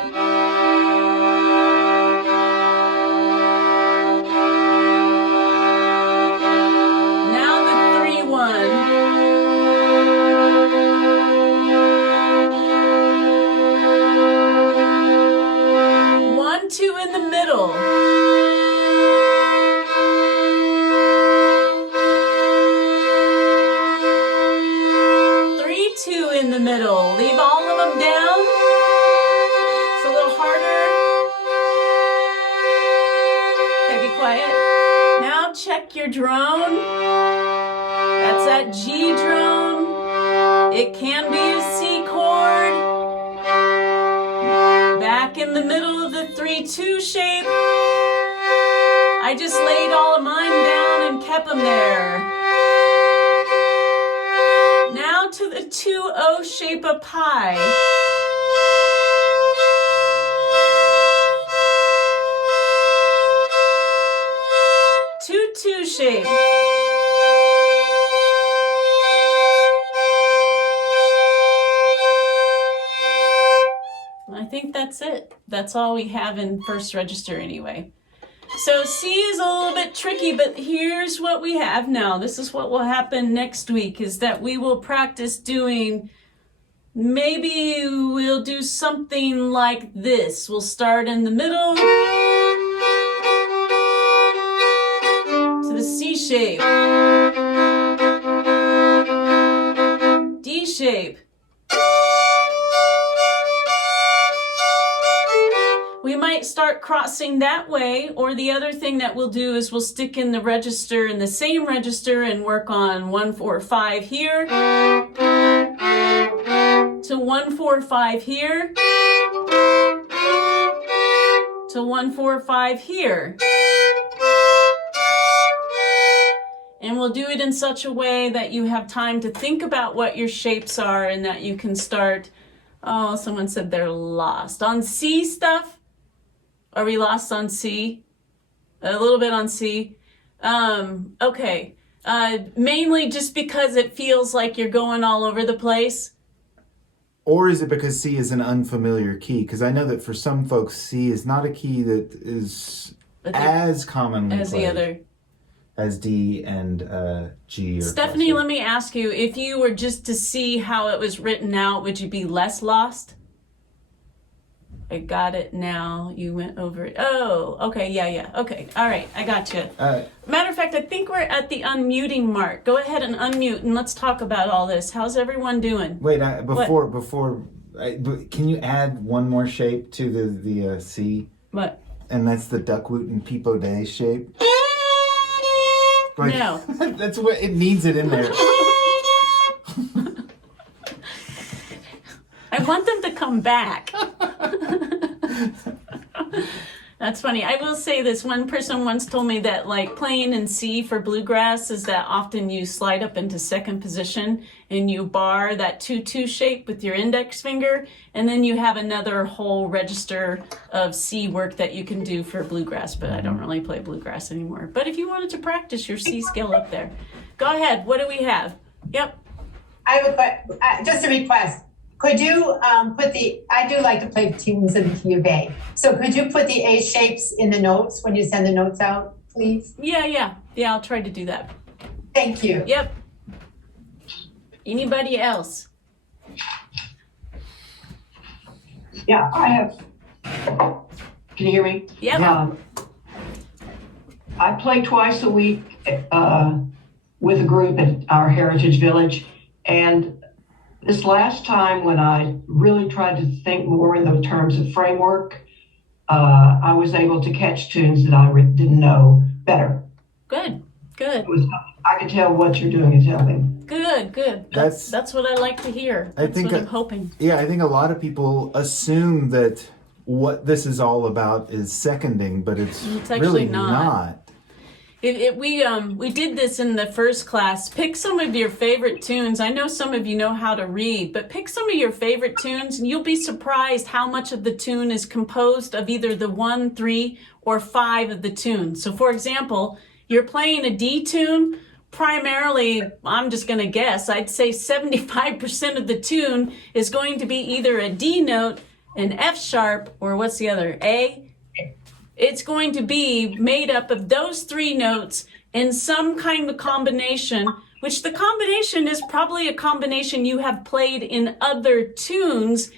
In the middle. 3-2 in the middle. Leave all of them down. It's a little harder. Okay, be quiet. Now check your drone. That's that G drone. It can be a C chord. Back in the middle of the 3-2 shape. I just laid all of mine down and kept them there. Now to the 2-0 shape up high. 2-2 shape. I think that's it. That's all we have in first register anyway. So C is a little bit tricky, but here's what we have now. This is what will happen next week, is that we will practice doing, maybe we'll do something like this. We'll start in the middle to the C shape, D shape. We might start crossing that way, or the other thing that we'll do is we'll stick in the register, in the same register, and work on 1-4-5 here, to 1-4-5 here, to 1-4-5 here. And we'll do it in such a way that you have time to think about what your shapes are and that you can start Oh, someone said they're lost. On C stuff? Are we lost on C? A little bit on C. Okay. Mainly just because it feels like you're going all over the place. Or is it because C is an unfamiliar key? Because I know that for some folks, C is not a key that is as commonly as played the other. As D and G. Or Stephanie, let me ask you, if you were just to see how it was written out, would you be less lost? I got it now. You went over it. Oh, okay. Yeah. Okay. All right. I got you. Matter of fact, I think we're at the unmuting mark. Go ahead and unmute and let's talk about all this. How's everyone doing? Wait, can you add one more shape to the C? What? And that's the Duckwoot and Peepo Day shape. Like, no. That's what it needs it in there. I want them to come back. That's funny. I will say this. One person once told me that like playing in C for bluegrass is that often you slide up into second position and you bar that 2-2 shape with your index finger, and then you have another whole register of C work that you can do for bluegrass, but I don't really play bluegrass anymore. But if you wanted to practice your C skill up there, go ahead. What do we have? Yep. I have just a request. Could you I do like to play tunes in the key of A. So could you put the A shapes in the notes when you send the notes out, please? Yeah, I'll try to do that. Thank you. Yep. Anybody else? Yeah, I have. Can you hear me? Yep. I play twice a week with a group at our Heritage Village, and this last time when I really tried to think more in the terms of framework, I was able to catch tunes that I didn't know better. Good. I can tell what you're doing is helping. Good. That's what I like to hear. That's what I'm hoping. Yeah, I think a lot of people assume that what this is all about is seconding, but it's actually really not. We did this in the first class. Pick some of your favorite tunes. I know some of you know how to read, but pick some of your favorite tunes and you'll be surprised how much of the tune is composed of either the 1, 3, or 5 of the tune. So for example, you're playing a D tune, primarily, I'm just going to guess, I'd say 75% of the tune is going to be either a D note, an F sharp, or what's the other, A? It's going to be made up of those 3 notes in some kind of combination, which the combination is probably a combination you have played in other tunes,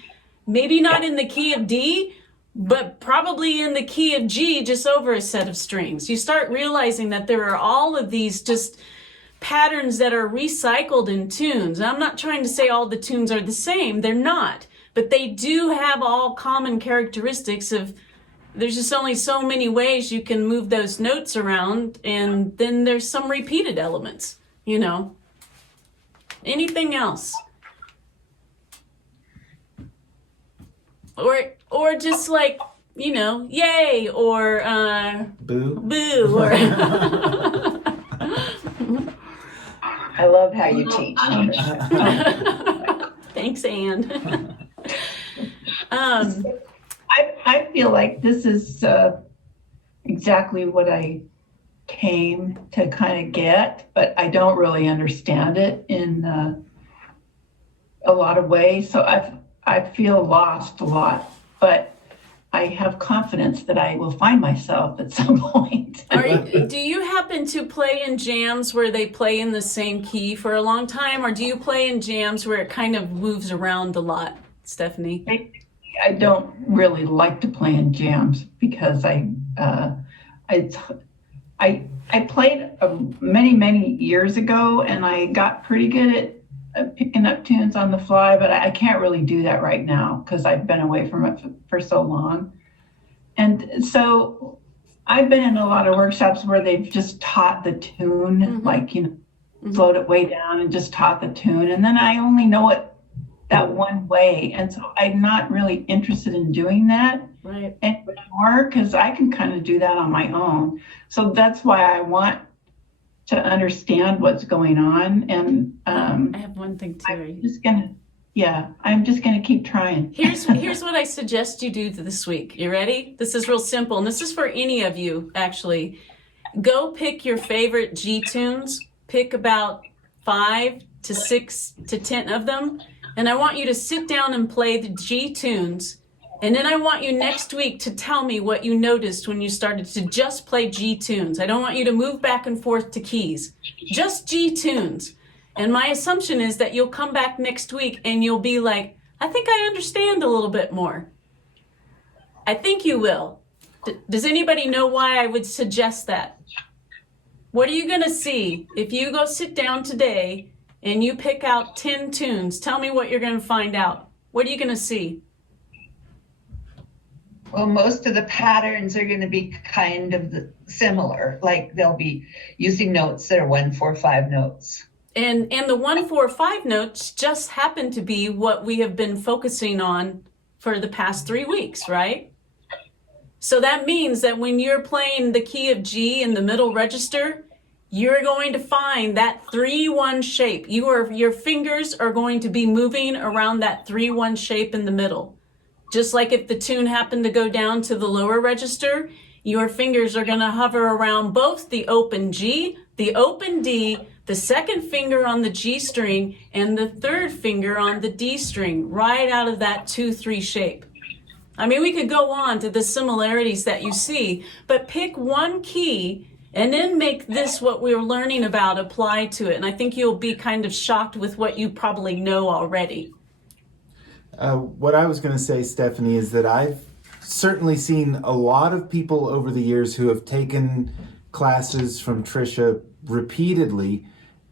maybe not in the key of D, but probably in the key of G, just over a set of strings. You start realizing that there are all of these just patterns that are recycled in tunes. And I'm not trying to say all the tunes are the same. They're not. But they do have all common characteristics of there's just only so many ways you can move those notes around, and then there's some repeated elements, you know. Anything else? Or just like, you know, yay, or boo, or I love how you teach. Thanks, Ann. I feel like this is exactly what I came to kind of get, but I don't really understand it in a lot of ways. So I feel lost a lot, but I have confidence that I will find myself at some point. Do you happen to play in jams where they play in the same key for a long time, or do you play in jams where it kind of moves around a lot, Stephanie? I don't really like to play in jams because I played many years ago, and I got pretty good at picking up tunes on the fly, but I can't really do that right now because I've been away from it for so long. And so I've been in a lot of workshops where they've just taught the tune, like, you know, slowed it way down and just taught the tune, and then I only know it that one way, and so I'm not really interested in doing that anymore because I can kind of do that on my own. So that's why I want to understand what's going on, and I have one thing too. I'm just gonna Yeah, I'm just going to keep trying. Here's what I suggest you do this week. You ready? This is real simple, and this is for any of you, actually. Go pick your favorite G tunes. Pick about 5 to 6 to 10 of them, and I want you to sit down and play the G tunes. And then I want you next week to tell me what you noticed when you started to just play G tunes. I don't want you to move back and forth to keys. Just G tunes. And my assumption is that you'll come back next week and you'll be like, I think I understand a little bit more. I think you will. Does anybody know why I would suggest that? What are you going to see if you go sit down today and you pick out 10 tunes? Tell me what you're going to find out. What are you going to see? Well, most of the patterns are going to be kind of similar. Like they'll be using notes that are 1, 4, 5 notes. And the 1, 4, 5 notes just happen to be what we have been focusing on for the past 3 weeks, right? So that means that when you're playing the key of G in the middle register, you're going to find that 3-1 shape. Your fingers are going to be moving around that 3-1 shape in the middle. Just like if the tune happened to go down to the lower register, your fingers are going to hover around both the open G, the open D, the second finger on the G string, and the third finger on the D string, right out of that 2-3 shape. I mean, we could go on to the similarities that you see, but pick one key and then make this what we're learning about apply to it. And I think you'll be kind of shocked with what you probably know already. What I was going to say, Stephanie, is that I've certainly seen a lot of people over the years who have taken classes from Trisha repeatedly,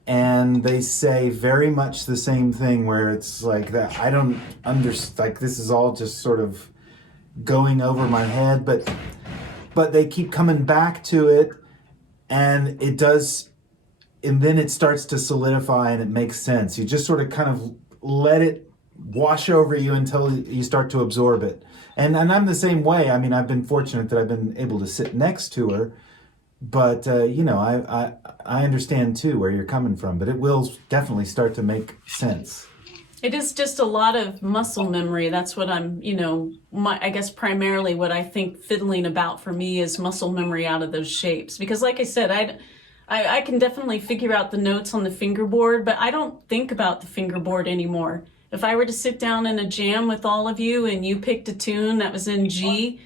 and they say very much the same thing, where it's like that. I don't understand, like this is all just sort of going over my head, but they keep coming back to it, and it does, and then it starts to solidify and it makes sense. You just sort of kind of let it wash over you until you start to absorb it. And I'm the same way. I mean, I've been fortunate that I've been able to sit next to her, but I understand too where you're coming from, but it will definitely start to make sense. It is just a lot of muscle memory. That's what I'm, I guess primarily what I think fiddling about for me is muscle memory out of those shapes. Because like I said, I can definitely figure out the notes on the fingerboard, but I don't think about the fingerboard anymore. If I were to sit down in a jam with all of you and you picked a tune that was in G,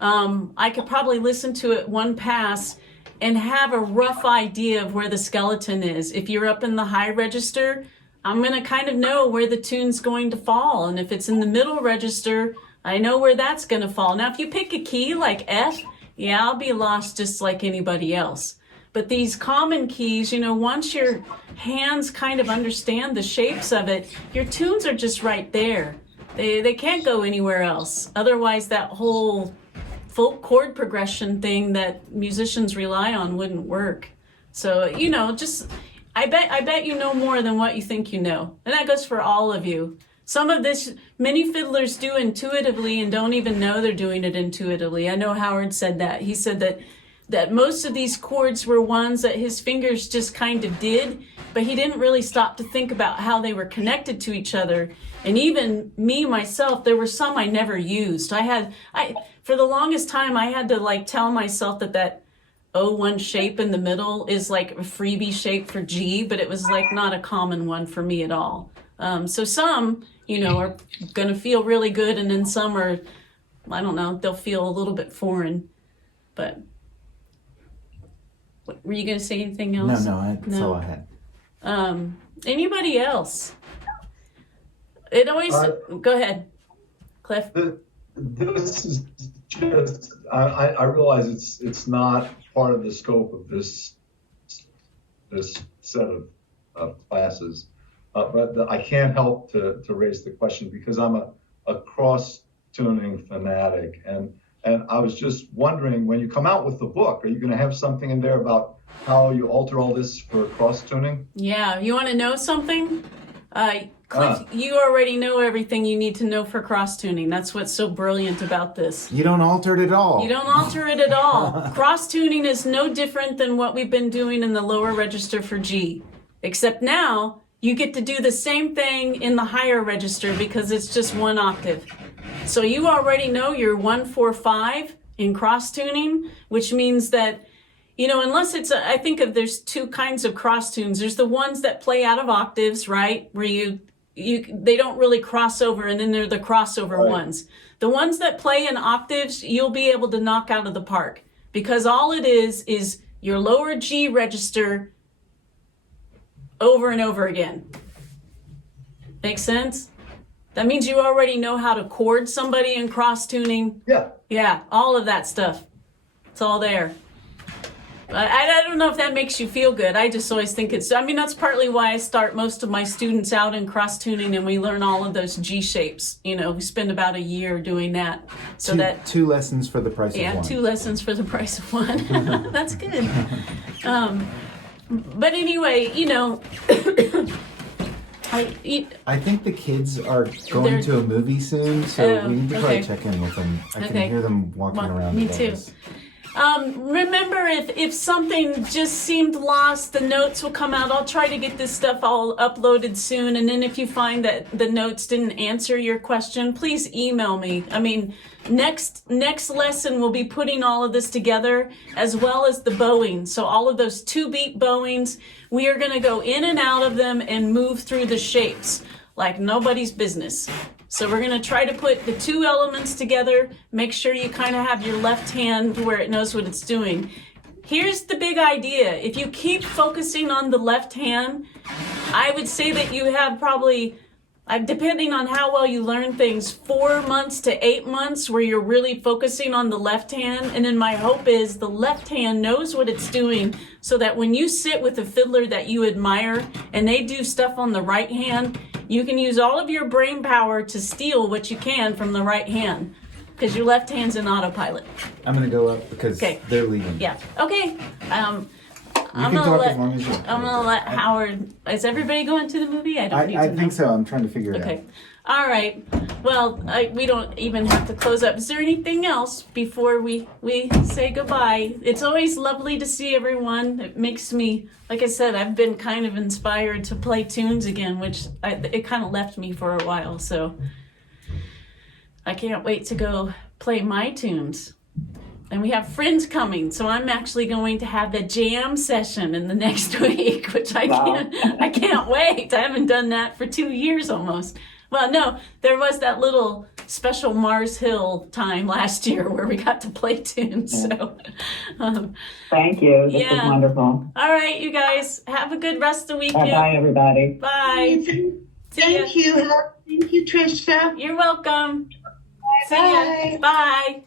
I could probably listen to it one pass and have a rough idea of where the skeleton is. If you're up in the high register, I'm going to kind of know where the tune's going to fall. And if it's in the middle register, I know where that's going to fall. Now, if you pick a key like F, yeah, I'll be lost just like anybody else. But these common keys, once your hands kind of understand the shapes of it, your tunes are just right there. They can't go anywhere else. Otherwise, that whole full chord progression thing that musicians rely on wouldn't work. So, I bet you know more than what you think you know. And that goes for all of you. Some of this, many fiddlers do intuitively and don't even know they're doing it intuitively. I know Howard said that. He said that most of these chords were ones that his fingers just kind of did, but he didn't really stop to think about how they were connected to each other. And even me, myself, there were some I never used. For the longest time, I had to tell myself that 0-1 shape in the middle is like a freebie shape for G, but it was not a common one for me at all. So some, are going to feel really good, and then some are, I don't know, they'll feel a little bit foreign. But were you going to say anything else? No, that's all I had. Anybody else? It always, go ahead, Cliff. This is just, I realize it's not part of the scope of this set of classes, but I can't help to raise the question because I'm a cross-tuning fanatic, and I was just wondering, when you come out with the book, are you going to have something in there about how you alter all this for cross-tuning? Yeah, you want to know something? Cliff, you already know everything you need to know for cross-tuning. That's what's so brilliant about this. You don't alter it at all. You don't alter it at all. Cross-tuning is no different than what we've been doing in the lower register for G. Except now, you get to do the same thing in the higher register because it's just one octave. So you already know your 1, 4, 5 in cross tuning, which means that, you know, unless it's, I think of there's two kinds of cross tunes. There's the ones that play out of octaves, right? Where they don't really cross over, and then there are the crossover ones. The ones that play in octaves, you'll be able to knock out of the park because all it is your lower G register over and over again. Make sense? That means you already know how to chord somebody in cross tuning. Yeah. Yeah, all of that stuff. It's all there. I don't know if that makes you feel good. I just always think that's partly why I start most of my students out in cross tuning and we learn all of those G shapes. You know, we spend about a year doing that. So two lessons for the price of one. 2 lessons for the price of one. That's good. But anyway, you know, I think the kids are going to a movie soon, so we need to probably check in with them. I can hear them walking around. Me too. Remember, if something just seemed lost, the notes will come out. I'll try to get this stuff all uploaded soon. And then if you find that the notes didn't answer your question, please email me. I mean, next lesson we'll be putting all of this together as well as the bowing. So all of those 2-beat bowings, we are going to go in and out of them and move through the shapes like nobody's business. So we're going to try to put the 2 elements together, make sure you kind of have your left hand where it knows what it's doing. Here's the big idea. If you keep focusing on the left hand, I would say that you have probably, depending on how well you learn things, 4 months to 8 months where you're really focusing on the left hand. And then my hope is the left hand knows what it's doing so that when you sit with a fiddler that you admire and they do stuff on the right hand, you can use all of your brain power to steal what you can from the right hand because your left hand's in autopilot. I'm going to go up because they're leaving. Yeah. Okay. I'm gonna let Howard. Is everybody going to the movie? I think so. I'm trying to figure it out. Okay. All right. Well, we don't even have to close up. Is there anything else before we say goodbye? It's always lovely to see everyone. It makes me, like I said, I've been kind of inspired to play tunes again, which it kind of left me for a while. So I can't wait to go play my tunes. And we have friends coming, so I'm actually going to have a jam session in the next week, which I can't wait. I haven't done that for 2 years almost. Well, no, there was that little special Mars Hill time last year where we got to play tunes. So, thank you. This was wonderful. All right, you guys, have a good rest of the weekend. Bye, everybody. Bye. Thank you. Thank you, Trisha. You're welcome. Bye. Bye.